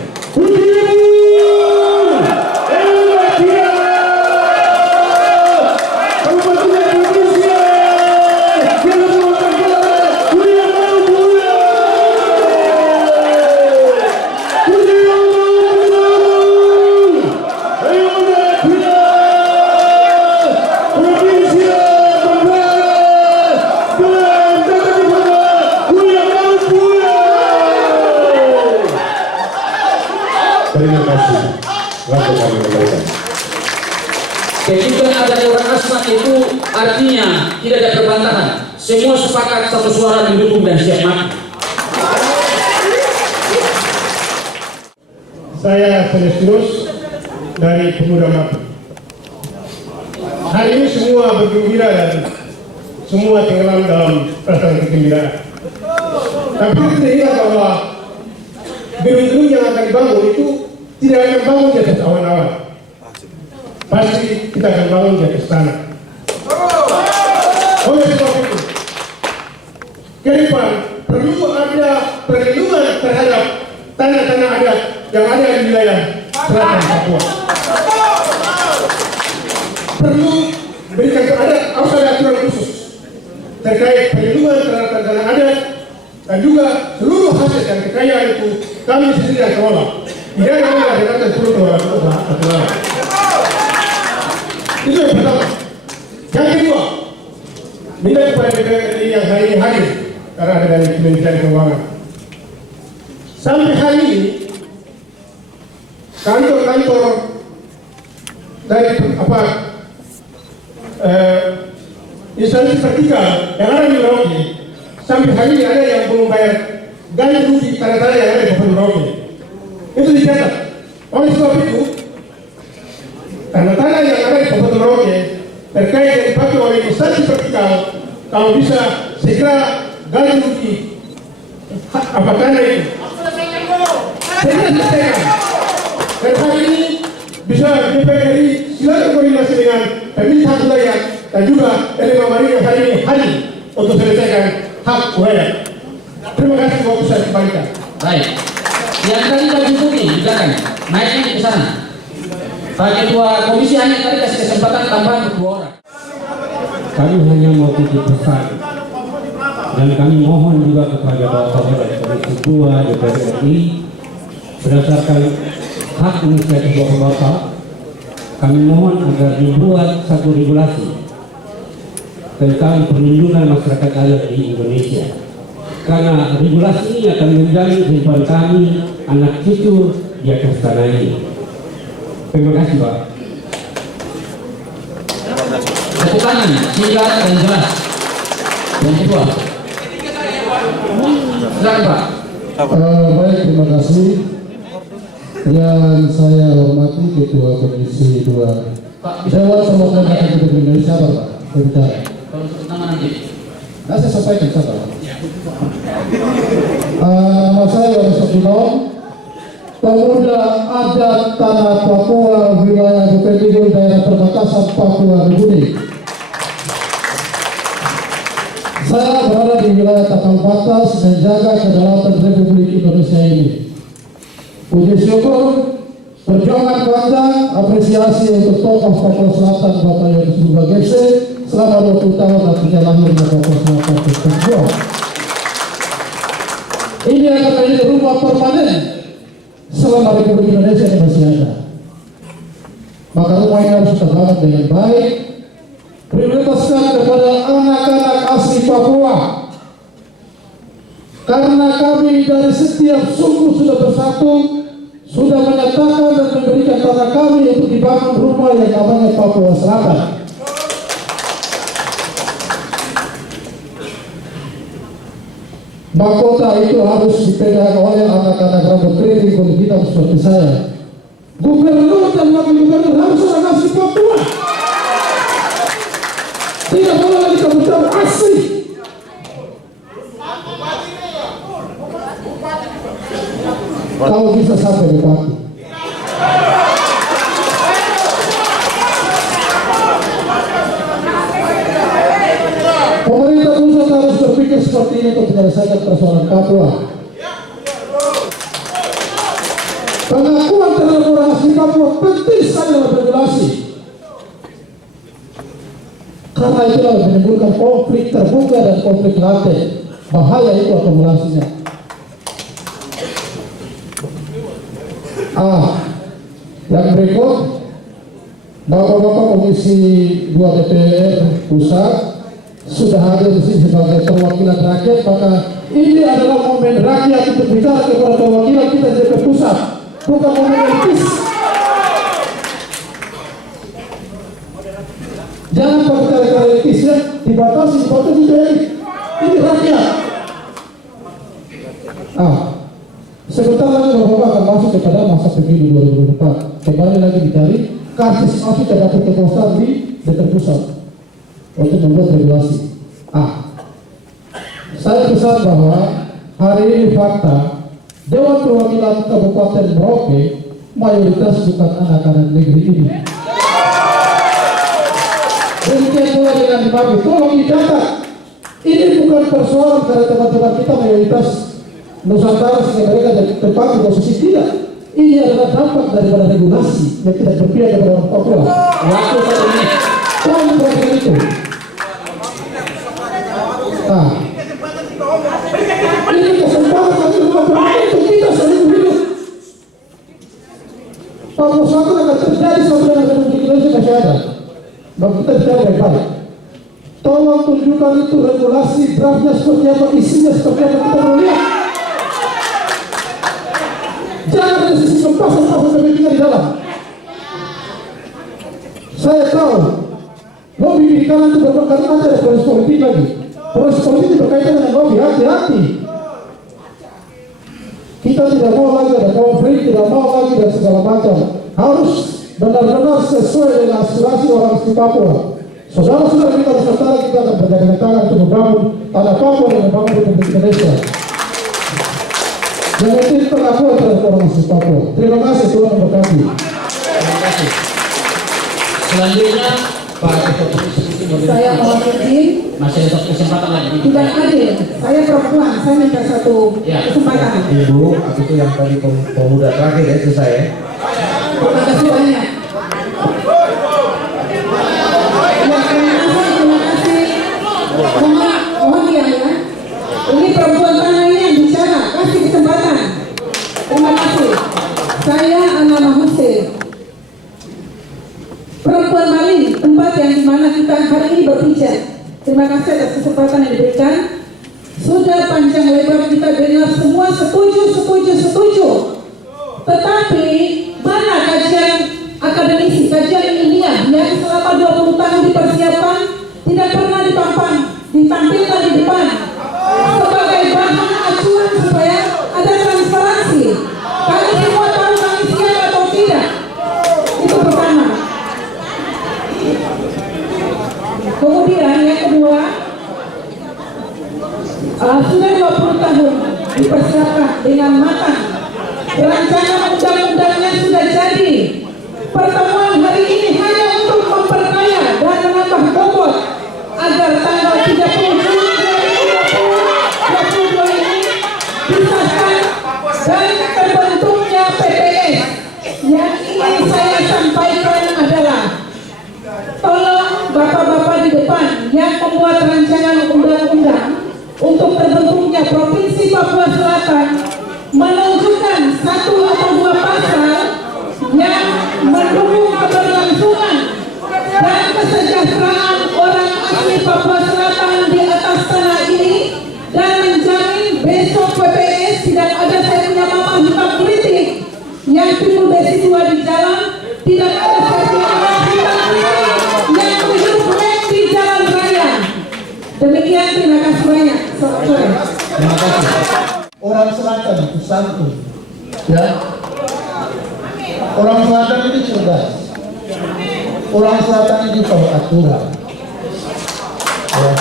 Terima kasih. Waktu kami memberikan. Ketika ada orang Asmat itu artinya tidak ada perbantahan. Semua sepakat satu suara mendukung dan siap mati. Saya Celestinus dari Pemuda Mapi. Hari ini semua bergembira dan semua tenggelam dalam perasaan kegembiraan. Tapi kita ingat bahwa gedung-gedung yang akan dibangun itu tidak akan bangun di atas awan-awan. Pasti kita akan bangun di atas tanah. Oleh sebab itu, ke depan perlu ada perlindungan terhadap tanah-tanah adat yang ada di wilayah selatan Papua. Perlu berikan harus ada aturan khusus terkait perlindungan terhadap tanah adat, dan juga seluruh hasil dan kekayaan itu kami sendiri yang kelola. Tidak ada yang dikatakan perlu kelola. Itu yang pertama. Yang kedua, minta kepada DPR RI yang hari ini hadir karena ada dari Kementerian Keuangan. Sampai hari ini kantor-kantor dari instansi vertikal yang ada di Merauke sampai hari ini ada yang belum bayar ganti rugi tanah-tanah yang ada di Kabupaten Merauke. Itu dicatat. Oleh sebab itu, tanah-tanah yang ada di Kabupaten Merauke terkait yang dipakai oleh instansi vertikal, kalau bisa segera ganti rugi apa tanah itu. Segera selesaikan. Dan hari ini bisa DPR RI silakan koordinasi dengan pemerintah wilayah dan juga LMA Marini yang hari ini hadir untuk selesaikan hak wilayah. Terima kasih waktu saya kembalikan. Baik. Yang tadi baju putih di belakang, naiknya ke sana. Pak Ketua Komisi hanya tadi kasih kesempatan tambahan untuk 2 orang. Kami hanya mau titip pesan, dan kami mohon juga kepada Bapak Komisi 2 DPR RI berdasarkan hak inisiatif Bapak, kami mohon agar dibuat satu regulasi tentang perlindungan masyarakat adat di Indonesia. Karena regulasi ini akan menjamin kehidupan kami, anak cucu di atas tanah ini. Terima kasih, Pak. Tepuk tangan, singkat dan jelas. Yang kedua, silakan Pak. Baik, terima kasih. Yang saya hormati Ketua Komisi 2 Dewan Perwakilan Rakyat Republik Indonesia, Pak. Berbicara. Kalau tepuk tangan nanti. Nah, saya sampaikan saja. Nama saya Yohanes Sofinon, pemuda adat tanah Papua, wilayah Bukit Tinggi, daerah perbatasan Papua Nugini. Saya berada di wilayah tapal batas menjaga kedaulatan Republik Indonesia ini. Puji syukur, perjuangan panjang, apresiasi untuk tokoh Papua Selatan Bapak Yohanes Bugagese selama 20 tahun artinya lahirnya Papua Selatan berjuang. ini akan menjadi rumah permanen selama Republik Indonesia ini masih ada. Maka rumah ini harus kita bangun dengan baik, prioritaskan kepada anak-anak asli Papua. Karena kami dari setiap suku sudah bersatu, sudah menyatakan dan memberikan tanah kami untuk dibangun rumah yang namanya Papua Selatan. Mahkota itu harus dipegang oleh anak-anak rambut keriting kulit hitam seperti saya. Gubernur dan wakil gubernur harus orang asli Papua. Tidak boleh lagi kabupaten asli. Kalau bisa sampai bupati. Pemerintah pusat harus berpikir seperti ini untuk menyelesaikan persoalan Papua. Pengakuan terhadap orang asli Papua penting sekali dalam regulasi. Karena itulah menimbulkan konflik terbuka dan konflik laten. Bahaya itu akumulasinya. Yang berikut, Bapak-bapak Komisi 2 DPR Pusat sudah hadir di sini sebagai perwakilan rakyat, maka ini adalah momen rakyat untuk bicara kepada perwakilan kita di DPR Pusat, bukan momen elitis. Jangan pakai cara elitis ya, dibatasi ini rakyat. Sebentar lagi Bapak akan masuk kepada masa pemilu 2024. Kembali lagi dicari karcis masuk dan dapat kekuasaan di DPR Pusat untuk membuat regulasi. Saya pesan bahwa hari ini fakta Dewan Perwakilan Kabupaten Merauke mayoritas bukan anak-anak negeri ini. Demikian pula dengan di Mapi, tolong dicatat. Ini bukan persoalan karena teman-teman kita mayoritas Nusantara sehingga mereka dari tempat di posisi tidak. Ini adalah dampak daripada regulasi yang tidak berpihak kepada orang Papua. Waktu saat ini, tolong perhatikan itu. Ini kesempatan untuk kita saling hidup. Papua Selatan akan terjadi sampai dengan Republik Indonesia masih ada. Maka kita bicara baik-baik. Tolong tunjukkan itu regulasi draftnya seperti apa, isinya seperti apa, kita mau lihat. Jangan ada sisi pasal-pasal kepentingan di dalam. Saya tahu lobby di kanan itu berkaitan ada proses politik lagi. Proses politik berkaitan dengan lobby, hati-hati. Kita tidak mau lagi ada konflik, tidak mau lagi dan segala macam. Harus benar-benar sesuai dengan aspirasi orang asli Papua. Saudara-saudara kita Nusantara, kita akan bergandeng tangan untuk membangun tanah Papua dan membangun Republik Indonesia. Yang penting pengakuan terhadap orang asli Papua. Terima kasih, Tuhan memberkati. Terima kasih. Selanjutnya Pak Ketua Komisi. Saya mohon izin. Masih ada satu kesempatan lagi. Tidak adil. Saya perempuan. Saya minta satu kesempatan. Ibu, itu yang tadi pemuda terakhir ya, itu saya. Terima kasih banyak. Terima kasih. Mohon diam ya. Ini perempuan tanah ini yang bicara. Kasih kesempatan. Terima kasih. Saya Ana Mahusir. Perempuan Malin, tempat yang dimana kita hari ini berpijak. Terima kasih atas kesempatan yang diberikan. Sudah panjang lebar kita dengar semua setuju. Tetapi mana kajian akademisi, kajian ilmiah yang selama 20 tahun dipersiapkan tidak pernah ditampilkan di depan sebagai bahan acuan supaya ada transparansi. Kami semua tahu kami siap atau tidak. Itu pertama. Kemudian yang kedua, sudah 20 tahun dipersiapkan dengan matang. Rancangan undang-undangnya sudah jadi. Pertemuan hari ini hanya untuk memperkaya dan menambah bobot agar tanggal 30 Juni 2022 ini disahkan dan terbentuknya PPS. Yang ingin saya sampaikan adalah tolong bapak-bapak di depan yang membuat rancangan undang-undang untuk untuk terbentuknya Provinsi Papua Selatan menunjukkan 1 atau 2 pasal yang mendukung keberlangsungan dan kesejahteraan orang asli Papua Selatan di atas tanah ini dan menjamin besok PPS tidak ada saya punya mama hitam politik yang timbul beasiswa di jalan, tidak ada saya punya mama hitam politik yang hidup di jalan raya. Demikian, terima kasih banyak. Sore. Terima kasih. Orang selatan itu santun, ya. Orang selatan itu cerdas. Orang selatan itu tahu aturan. Ya.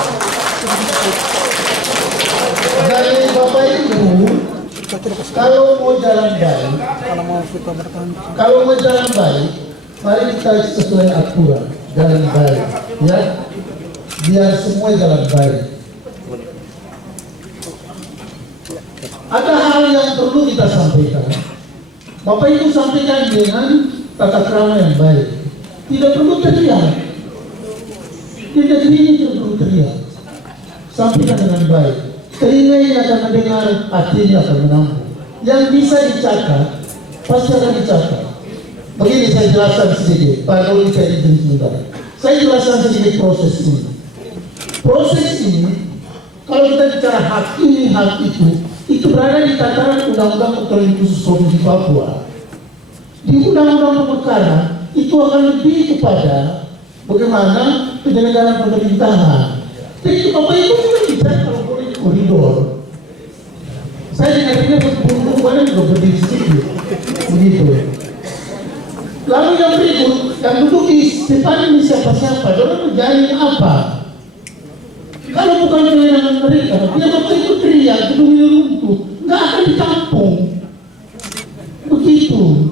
Dari Bapak Ibu, kalau mau jalan baik, mari kita sesuai aturan, jalan baik, ya. Biar semua jalan baik. Ada hal yang perlu kita sampaikan. Bapak Ibu sampaikan dengan tata krama yang baik. Tidak perlu teriak. Tidak perlu teriak. Sampaikan dengan baik. Telinga ini akan mendengar, hati ini akan menampung. Yang bisa dicatat, pasti akan dicatat. Begini saya jelaskan sedikit. Pak Doli saya izin sebentar. Saya jelaskan sedikit proses ini. Proses ini, kalau kita bicara hak ini, hak itu berada di tataran Undang-Undang Otonomi Khusus Provinsi Papua. Di Undang-Undang Pemekaran itu akan lebih kepada bagaimana penyelenggaraan pemerintahan. Jadi Bapak Ibu juga bicara kalau boleh di koridor. Saya dengarnya berburu mana juga berdiri sedikit, begitu. Lalu yang berikut, yang duduk di depan ini siapa-siapa, orang menjalin apa? Kalau bukan kewenangan mereka, dia Bapak Ibu teriak, gedungnya runtuh, nggak akan ditampung. Begitu.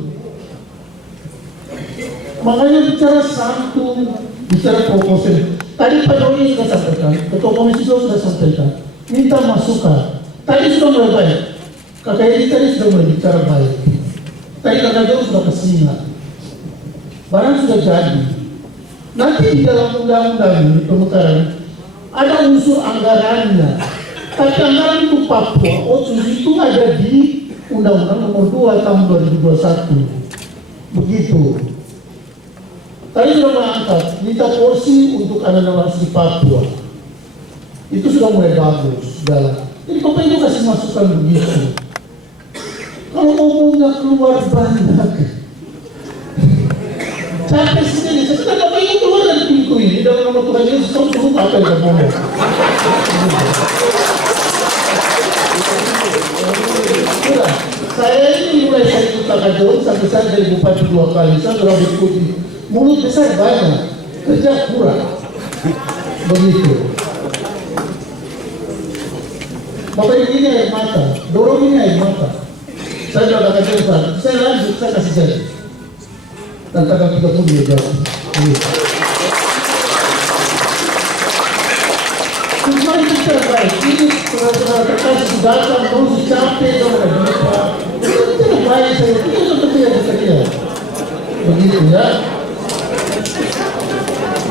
Makanya bicara santun, bicara proposal. Tadi Pak Doni sudah sampaikan, Ketua Komisi sudah sampaikan, minta masukan. Tadi sudah mulai baik. Kakak Edi tadi sudah mulai bicara baik. Tadi Kakak Jom sudah kesingat. Barang sudah jadi. Nanti di dalam undang-undang ini pemekaran ada unsur anggarannya. Tapi anggaran itu Papua, otsus itu ada di Undang-Undang Nomor 2 Tahun 2021. Begitu. Tadi sudah mengangkat, minta porsi untuk anak-anak asli Papua. Itu sudah mulai bagus. Jadi Bapak Ibu kasih masukan begitu. Kalau ngomongnya keluar banyak, capek sendiri. Setelah Bapak Ibu keluar dari pintu ini, dalam nama Tuhan Yesus, kamu suruh apa yang kamu ngomong? Sudah, saya ini mulai saya ikut Kakak Jom, sampai saya dari Bupati 2 kali, saya sudah berikuti. Mulut besar banyak, kerja kurang. Begitu. Bapak Ibu ini air mata, dorong ini air mata. Saya sudah Kakak Jom, saya lanjut, saya kasih saya. Dan Kakak 30 juga. Mari kita baik, ini saudara-saudara terkasih datang, terus capek, saudara lupa. Itu baik saya, itu seperti yang saya. Begitu ya.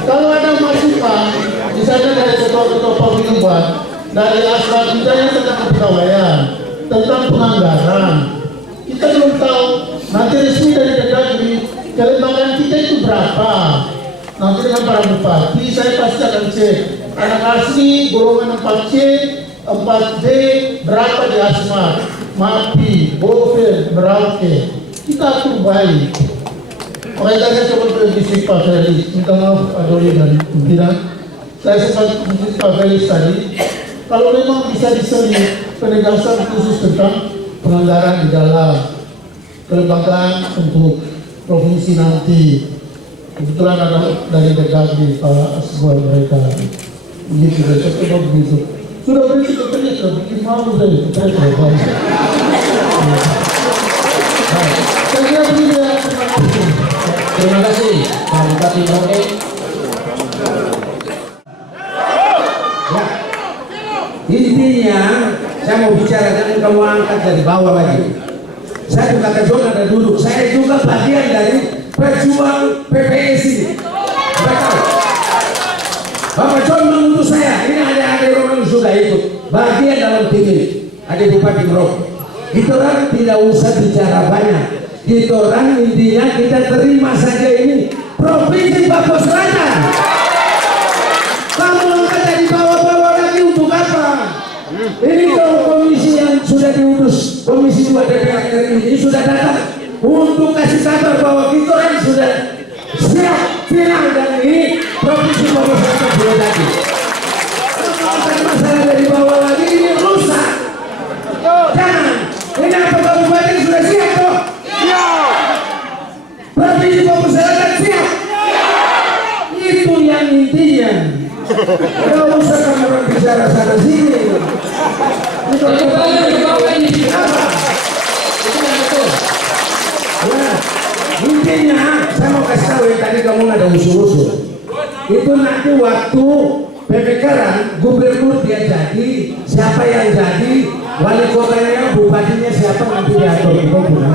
Kalau ada masukan, misalnya dari ketua-ketua paguyuban, dari asal misalnya tentang kepegawaian, tentang penganggaran, kita belum tahu. Nanti resmi dari Kemendagri, kelembagaan kita itu berapa? Nanti dengan para bupati, saya pasti akan cek. Anak asli golongan 4C, 4D berapa di Asmat, MAPI, Bovel, Merauke. Kita atur baik. Makanya saya coba bisnis Pak Felis, minta maaf Pak Doli dan pimpinan. Saya sempat bisnis Pak Felis tadi. Kalau memang bisa diselir penegasan khusus tentang penganggaran di dalam kelembagaan untuk provinsi nanti. Kebetulan ada dari Dagri Pak Asbor mereka. Begitu, saya coba begitu. Sudah berarti katanya sudah bikin malu dari kita terbaik. Saya kira begini ya. Terima kasih Pak Bupati Merauke. Ya. Intinya saya mau bicara, jangan kamu angkat dari bawah lagi. Saya juga Kakak John ada duduk. Saya juga bagian dari pejuang PPS ini. Bapak John mengutus saya. Ini ada orang yang sudah ikut. bagian dalam tim ini. Ada Bupati Merauke. Kita orang tidak usah bicara banyak. Kita orang intinya kita terima saja ini Provinsi Papua Selatan. Kamu angkat dari bawah-bawah lagi untuk apa? Ini kalau komisi yang sudah diurus, Komisi 2 DPR RI ini sudah datang untuk kasih kabar bahwa kita orang sudah siap final dan ini Provinsi Papua Selatan sudah jadi. Masalah dari bawah lagi ini rusak. Jangan. Ini apa kabupaten sudah siap toh? Provinsi Papua Selatan siap. Itu yang intinya. Tidak usah kamu orang bicara sana sini. Itu apa? Ya, intinya saya mau kasih tahu yang tadi kamu ada usul-usul. Itu nanti waktu pemekaran gubernur dia jadi, siapa yang jadi, wali kotanya, bupatinya siapa nanti diatur itu bukan.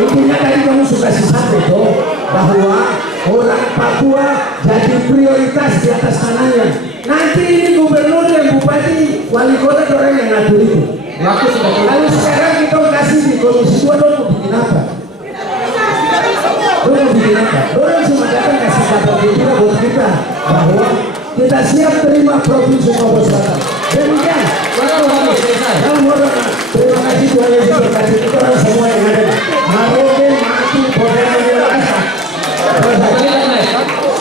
Intinya tadi kamu suka sampai tuh bahwa orang Papua jadi prioritas di atas tanahnya. Nanti ini gubernur dan bupati, wali kota orang yang ngatur itu. Lalu sekarang kita kasih di Komisi 2 dong mau bikin apa? Mau bikin apa? Orang cuma datang kasih kabar kita buat kita bahwa kita siap terima Provinsi Papua Selatan. Demikian. Terima kasih Tuhan Yesus berkati kita orang semua yang ada. Merauke mati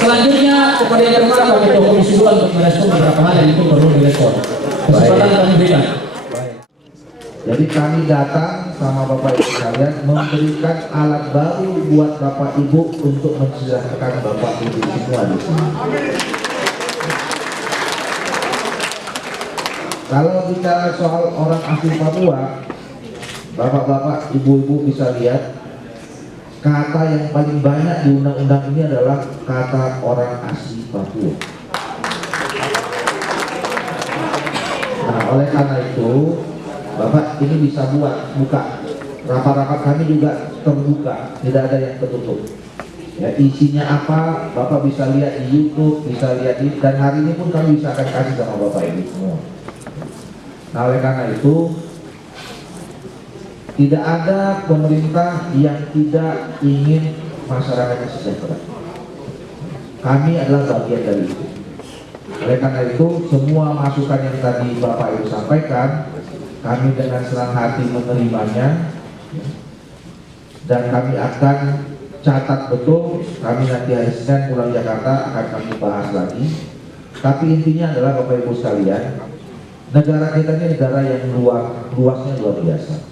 Selanjutnya kepada yang berkata Ketua Komisi 2 untuk merespon beberapa hal yang itu perlu direspon. Kesempatan kami berikan. Jadi kami datang sama Bapak Ibu sekalian memberikan alat baru buat Bapak Ibu untuk mensejahterakan Bapak Ibu semua di sini. Kalau bicara soal orang asli Papua, Bapak-bapak, Ibu-ibu bisa lihat kata yang paling banyak di undang-undang ini adalah kata orang asli Papua. Nah, oleh karena itu Bapak ini bisa buka rapat-rapat kami juga terbuka, tidak ada yang tertutup. Ya, isinya apa Bapak bisa lihat di YouTube, bisa lihat dan hari ini pun kami bisa akan kasih sama Bapak ini semua. Nah, oleh karena itu tidak ada pemerintah yang tidak ingin masyarakatnya sejahtera. Kami adalah bagian dari itu. Oleh karena itu semua masukan yang tadi Bapak Ibu sampaikan, kami dengan senang hati menerimanya dan kami akan catat betul. Kami nanti hari Senin pulang Jakarta akan kami bahas lagi. Tapi intinya adalah Bapak Ibu sekalian, negara kita ini negara yang luasnya luar biasa.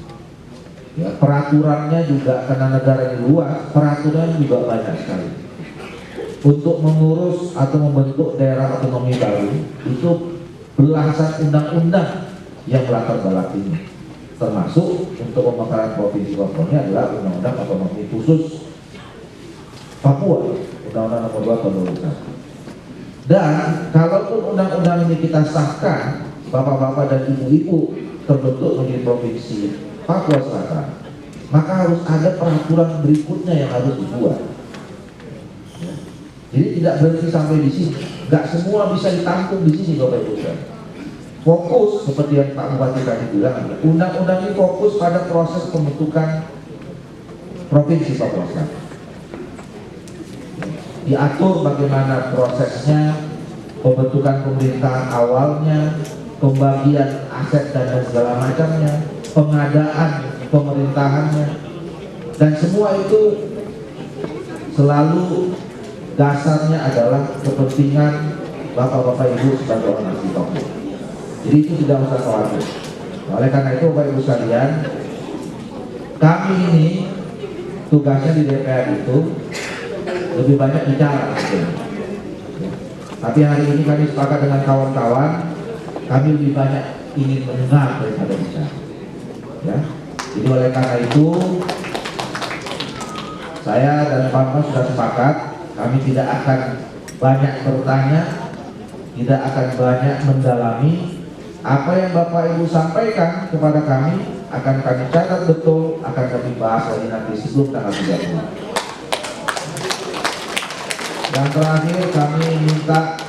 Ya, peraturannya juga karena negara yang luas, peraturan juga banyak sekali. Untuk mengurus atau membentuk daerah otonomi baru itu belasan undang-undang yang melatar belakang ini, termasuk untuk pemekaran provinsi Papua ini adalah undang-undang otonomi khusus Papua, undang-undang nomor 2 tahun 2001. Dan kalaupun undang-undang ini kita sahkan, bapak-bapak dan ibu-ibu terbentuk menjadi provinsi Papua Selatan, maka harus ada peraturan berikutnya yang harus dibuat. Jadi tidak berhenti sampai di sini, nggak semua bisa ditampung di sini, Bapak Ibu. Fokus seperti yang Pak Bupati tadi bilang, undang-undang ini fokus pada proses pembentukan provinsi Papua Selatan. Diatur bagaimana prosesnya, pembentukan pemerintahan awalnya, pembagian aset dan segala macamnya, pengadaan pemerintahannya, dan semua itu selalu dasarnya adalah kepentingan bapak-bapak ibu sebagai orang asli Papua. Jadi itu tidak usah khawatir. Oleh karena itu Bapak Ibu sekalian, kami ini tugasnya di DPR itu lebih banyak bicara. Tapi hari ini kami sepakat dengan kawan-kawan, kami lebih banyak ingin mendengar daripada bicara. Ya. Jadi oleh karena itu saya dan Pak Mas sudah sepakat, kami tidak akan banyak bertanya, tidak akan banyak mendalami. Apa yang Bapak Ibu sampaikan kepada kami akan kami catat betul, akan kami bahas lagi nanti sebelum tanggal 30. Dan terakhir kami minta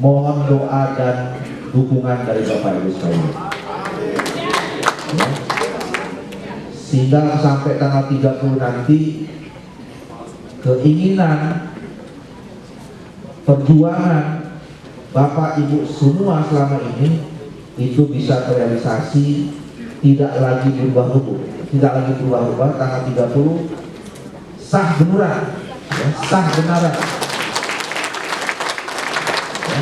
mohon doa dan dukungan dari Bapak Ibu sekalian. Ya. Sehingga sampai tanggal 30 nanti keinginan perjuangan Bapak Ibu semua selama ini itu bisa terrealisasi, tidak lagi berubah-ubah, tanggal 30 sah benaran, ya, sah benaran. Ya,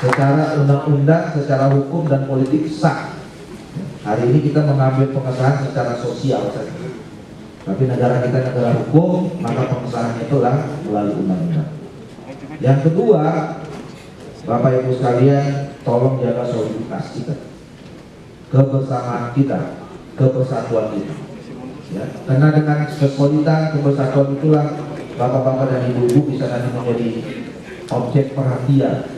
secara undang-undang, secara hukum dan politik sah. Hari ini kita mengambil pengesahan secara sosial saja. Tapi negara kita negara hukum, maka pengesahannya itulah melalui undang-undang. Yang kedua, Bapak Ibu sekalian, tolong jaga soliditas kita, kebersamaan kita, kebersatuan kita. Ya, karena dengan kesolidan, kebersatuan itulah bapak-bapak dan ibu-ibu bisa nanti menjadi objek perhatian,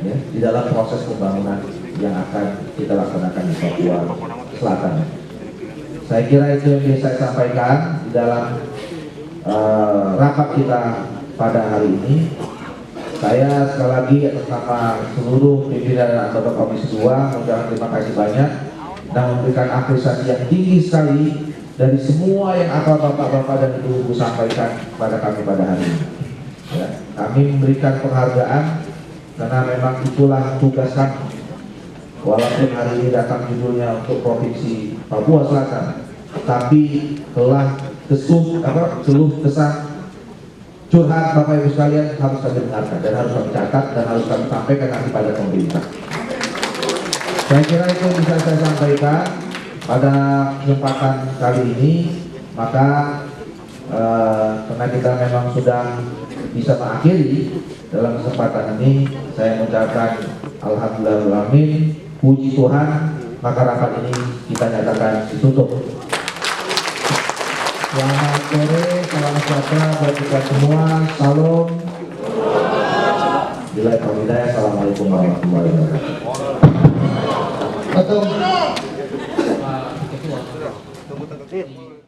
ya, di dalam proses pembangunan yang akan kita laksanakan di Papua Selatan. Saya kira itu yang bisa saya sampaikan di dalam rapat kita pada hari ini. Saya sekali lagi atas nama seluruh pimpinan dan anggota Komisi 2 mengucapkan terima kasih banyak dan memberikan apresiasi yang tinggi sekali dari semua yang akan bapak-bapak dan ibu-ibu sampaikan kepada kami pada hari ini. Ya, kami memberikan penghargaan karena memang itulah tugas kami. Walaupun hari ini datang judulnya untuk Provinsi Papua Selatan, tapi telah keluh kesah curhat Bapak Ibu sekalian harus kami dengarkan dan harus kami catat dan harus kami sampaikan nanti pada pemerintah. Saya kira itu bisa saya sampaikan pada kesempatan kali ini. Maka karena kita memang sudah bisa mengakhiri dalam kesempatan ini, saya mengucapkan alhamdulillahirrahmanirrahim, puji Tuhan, maka rapat ini kita nyatakan ditutup. Selamat sore, salam sejahtera buat kita semua, salam. Bila hidayah, assalamualaikum warahmatullahi wabarakatuh. Ketua.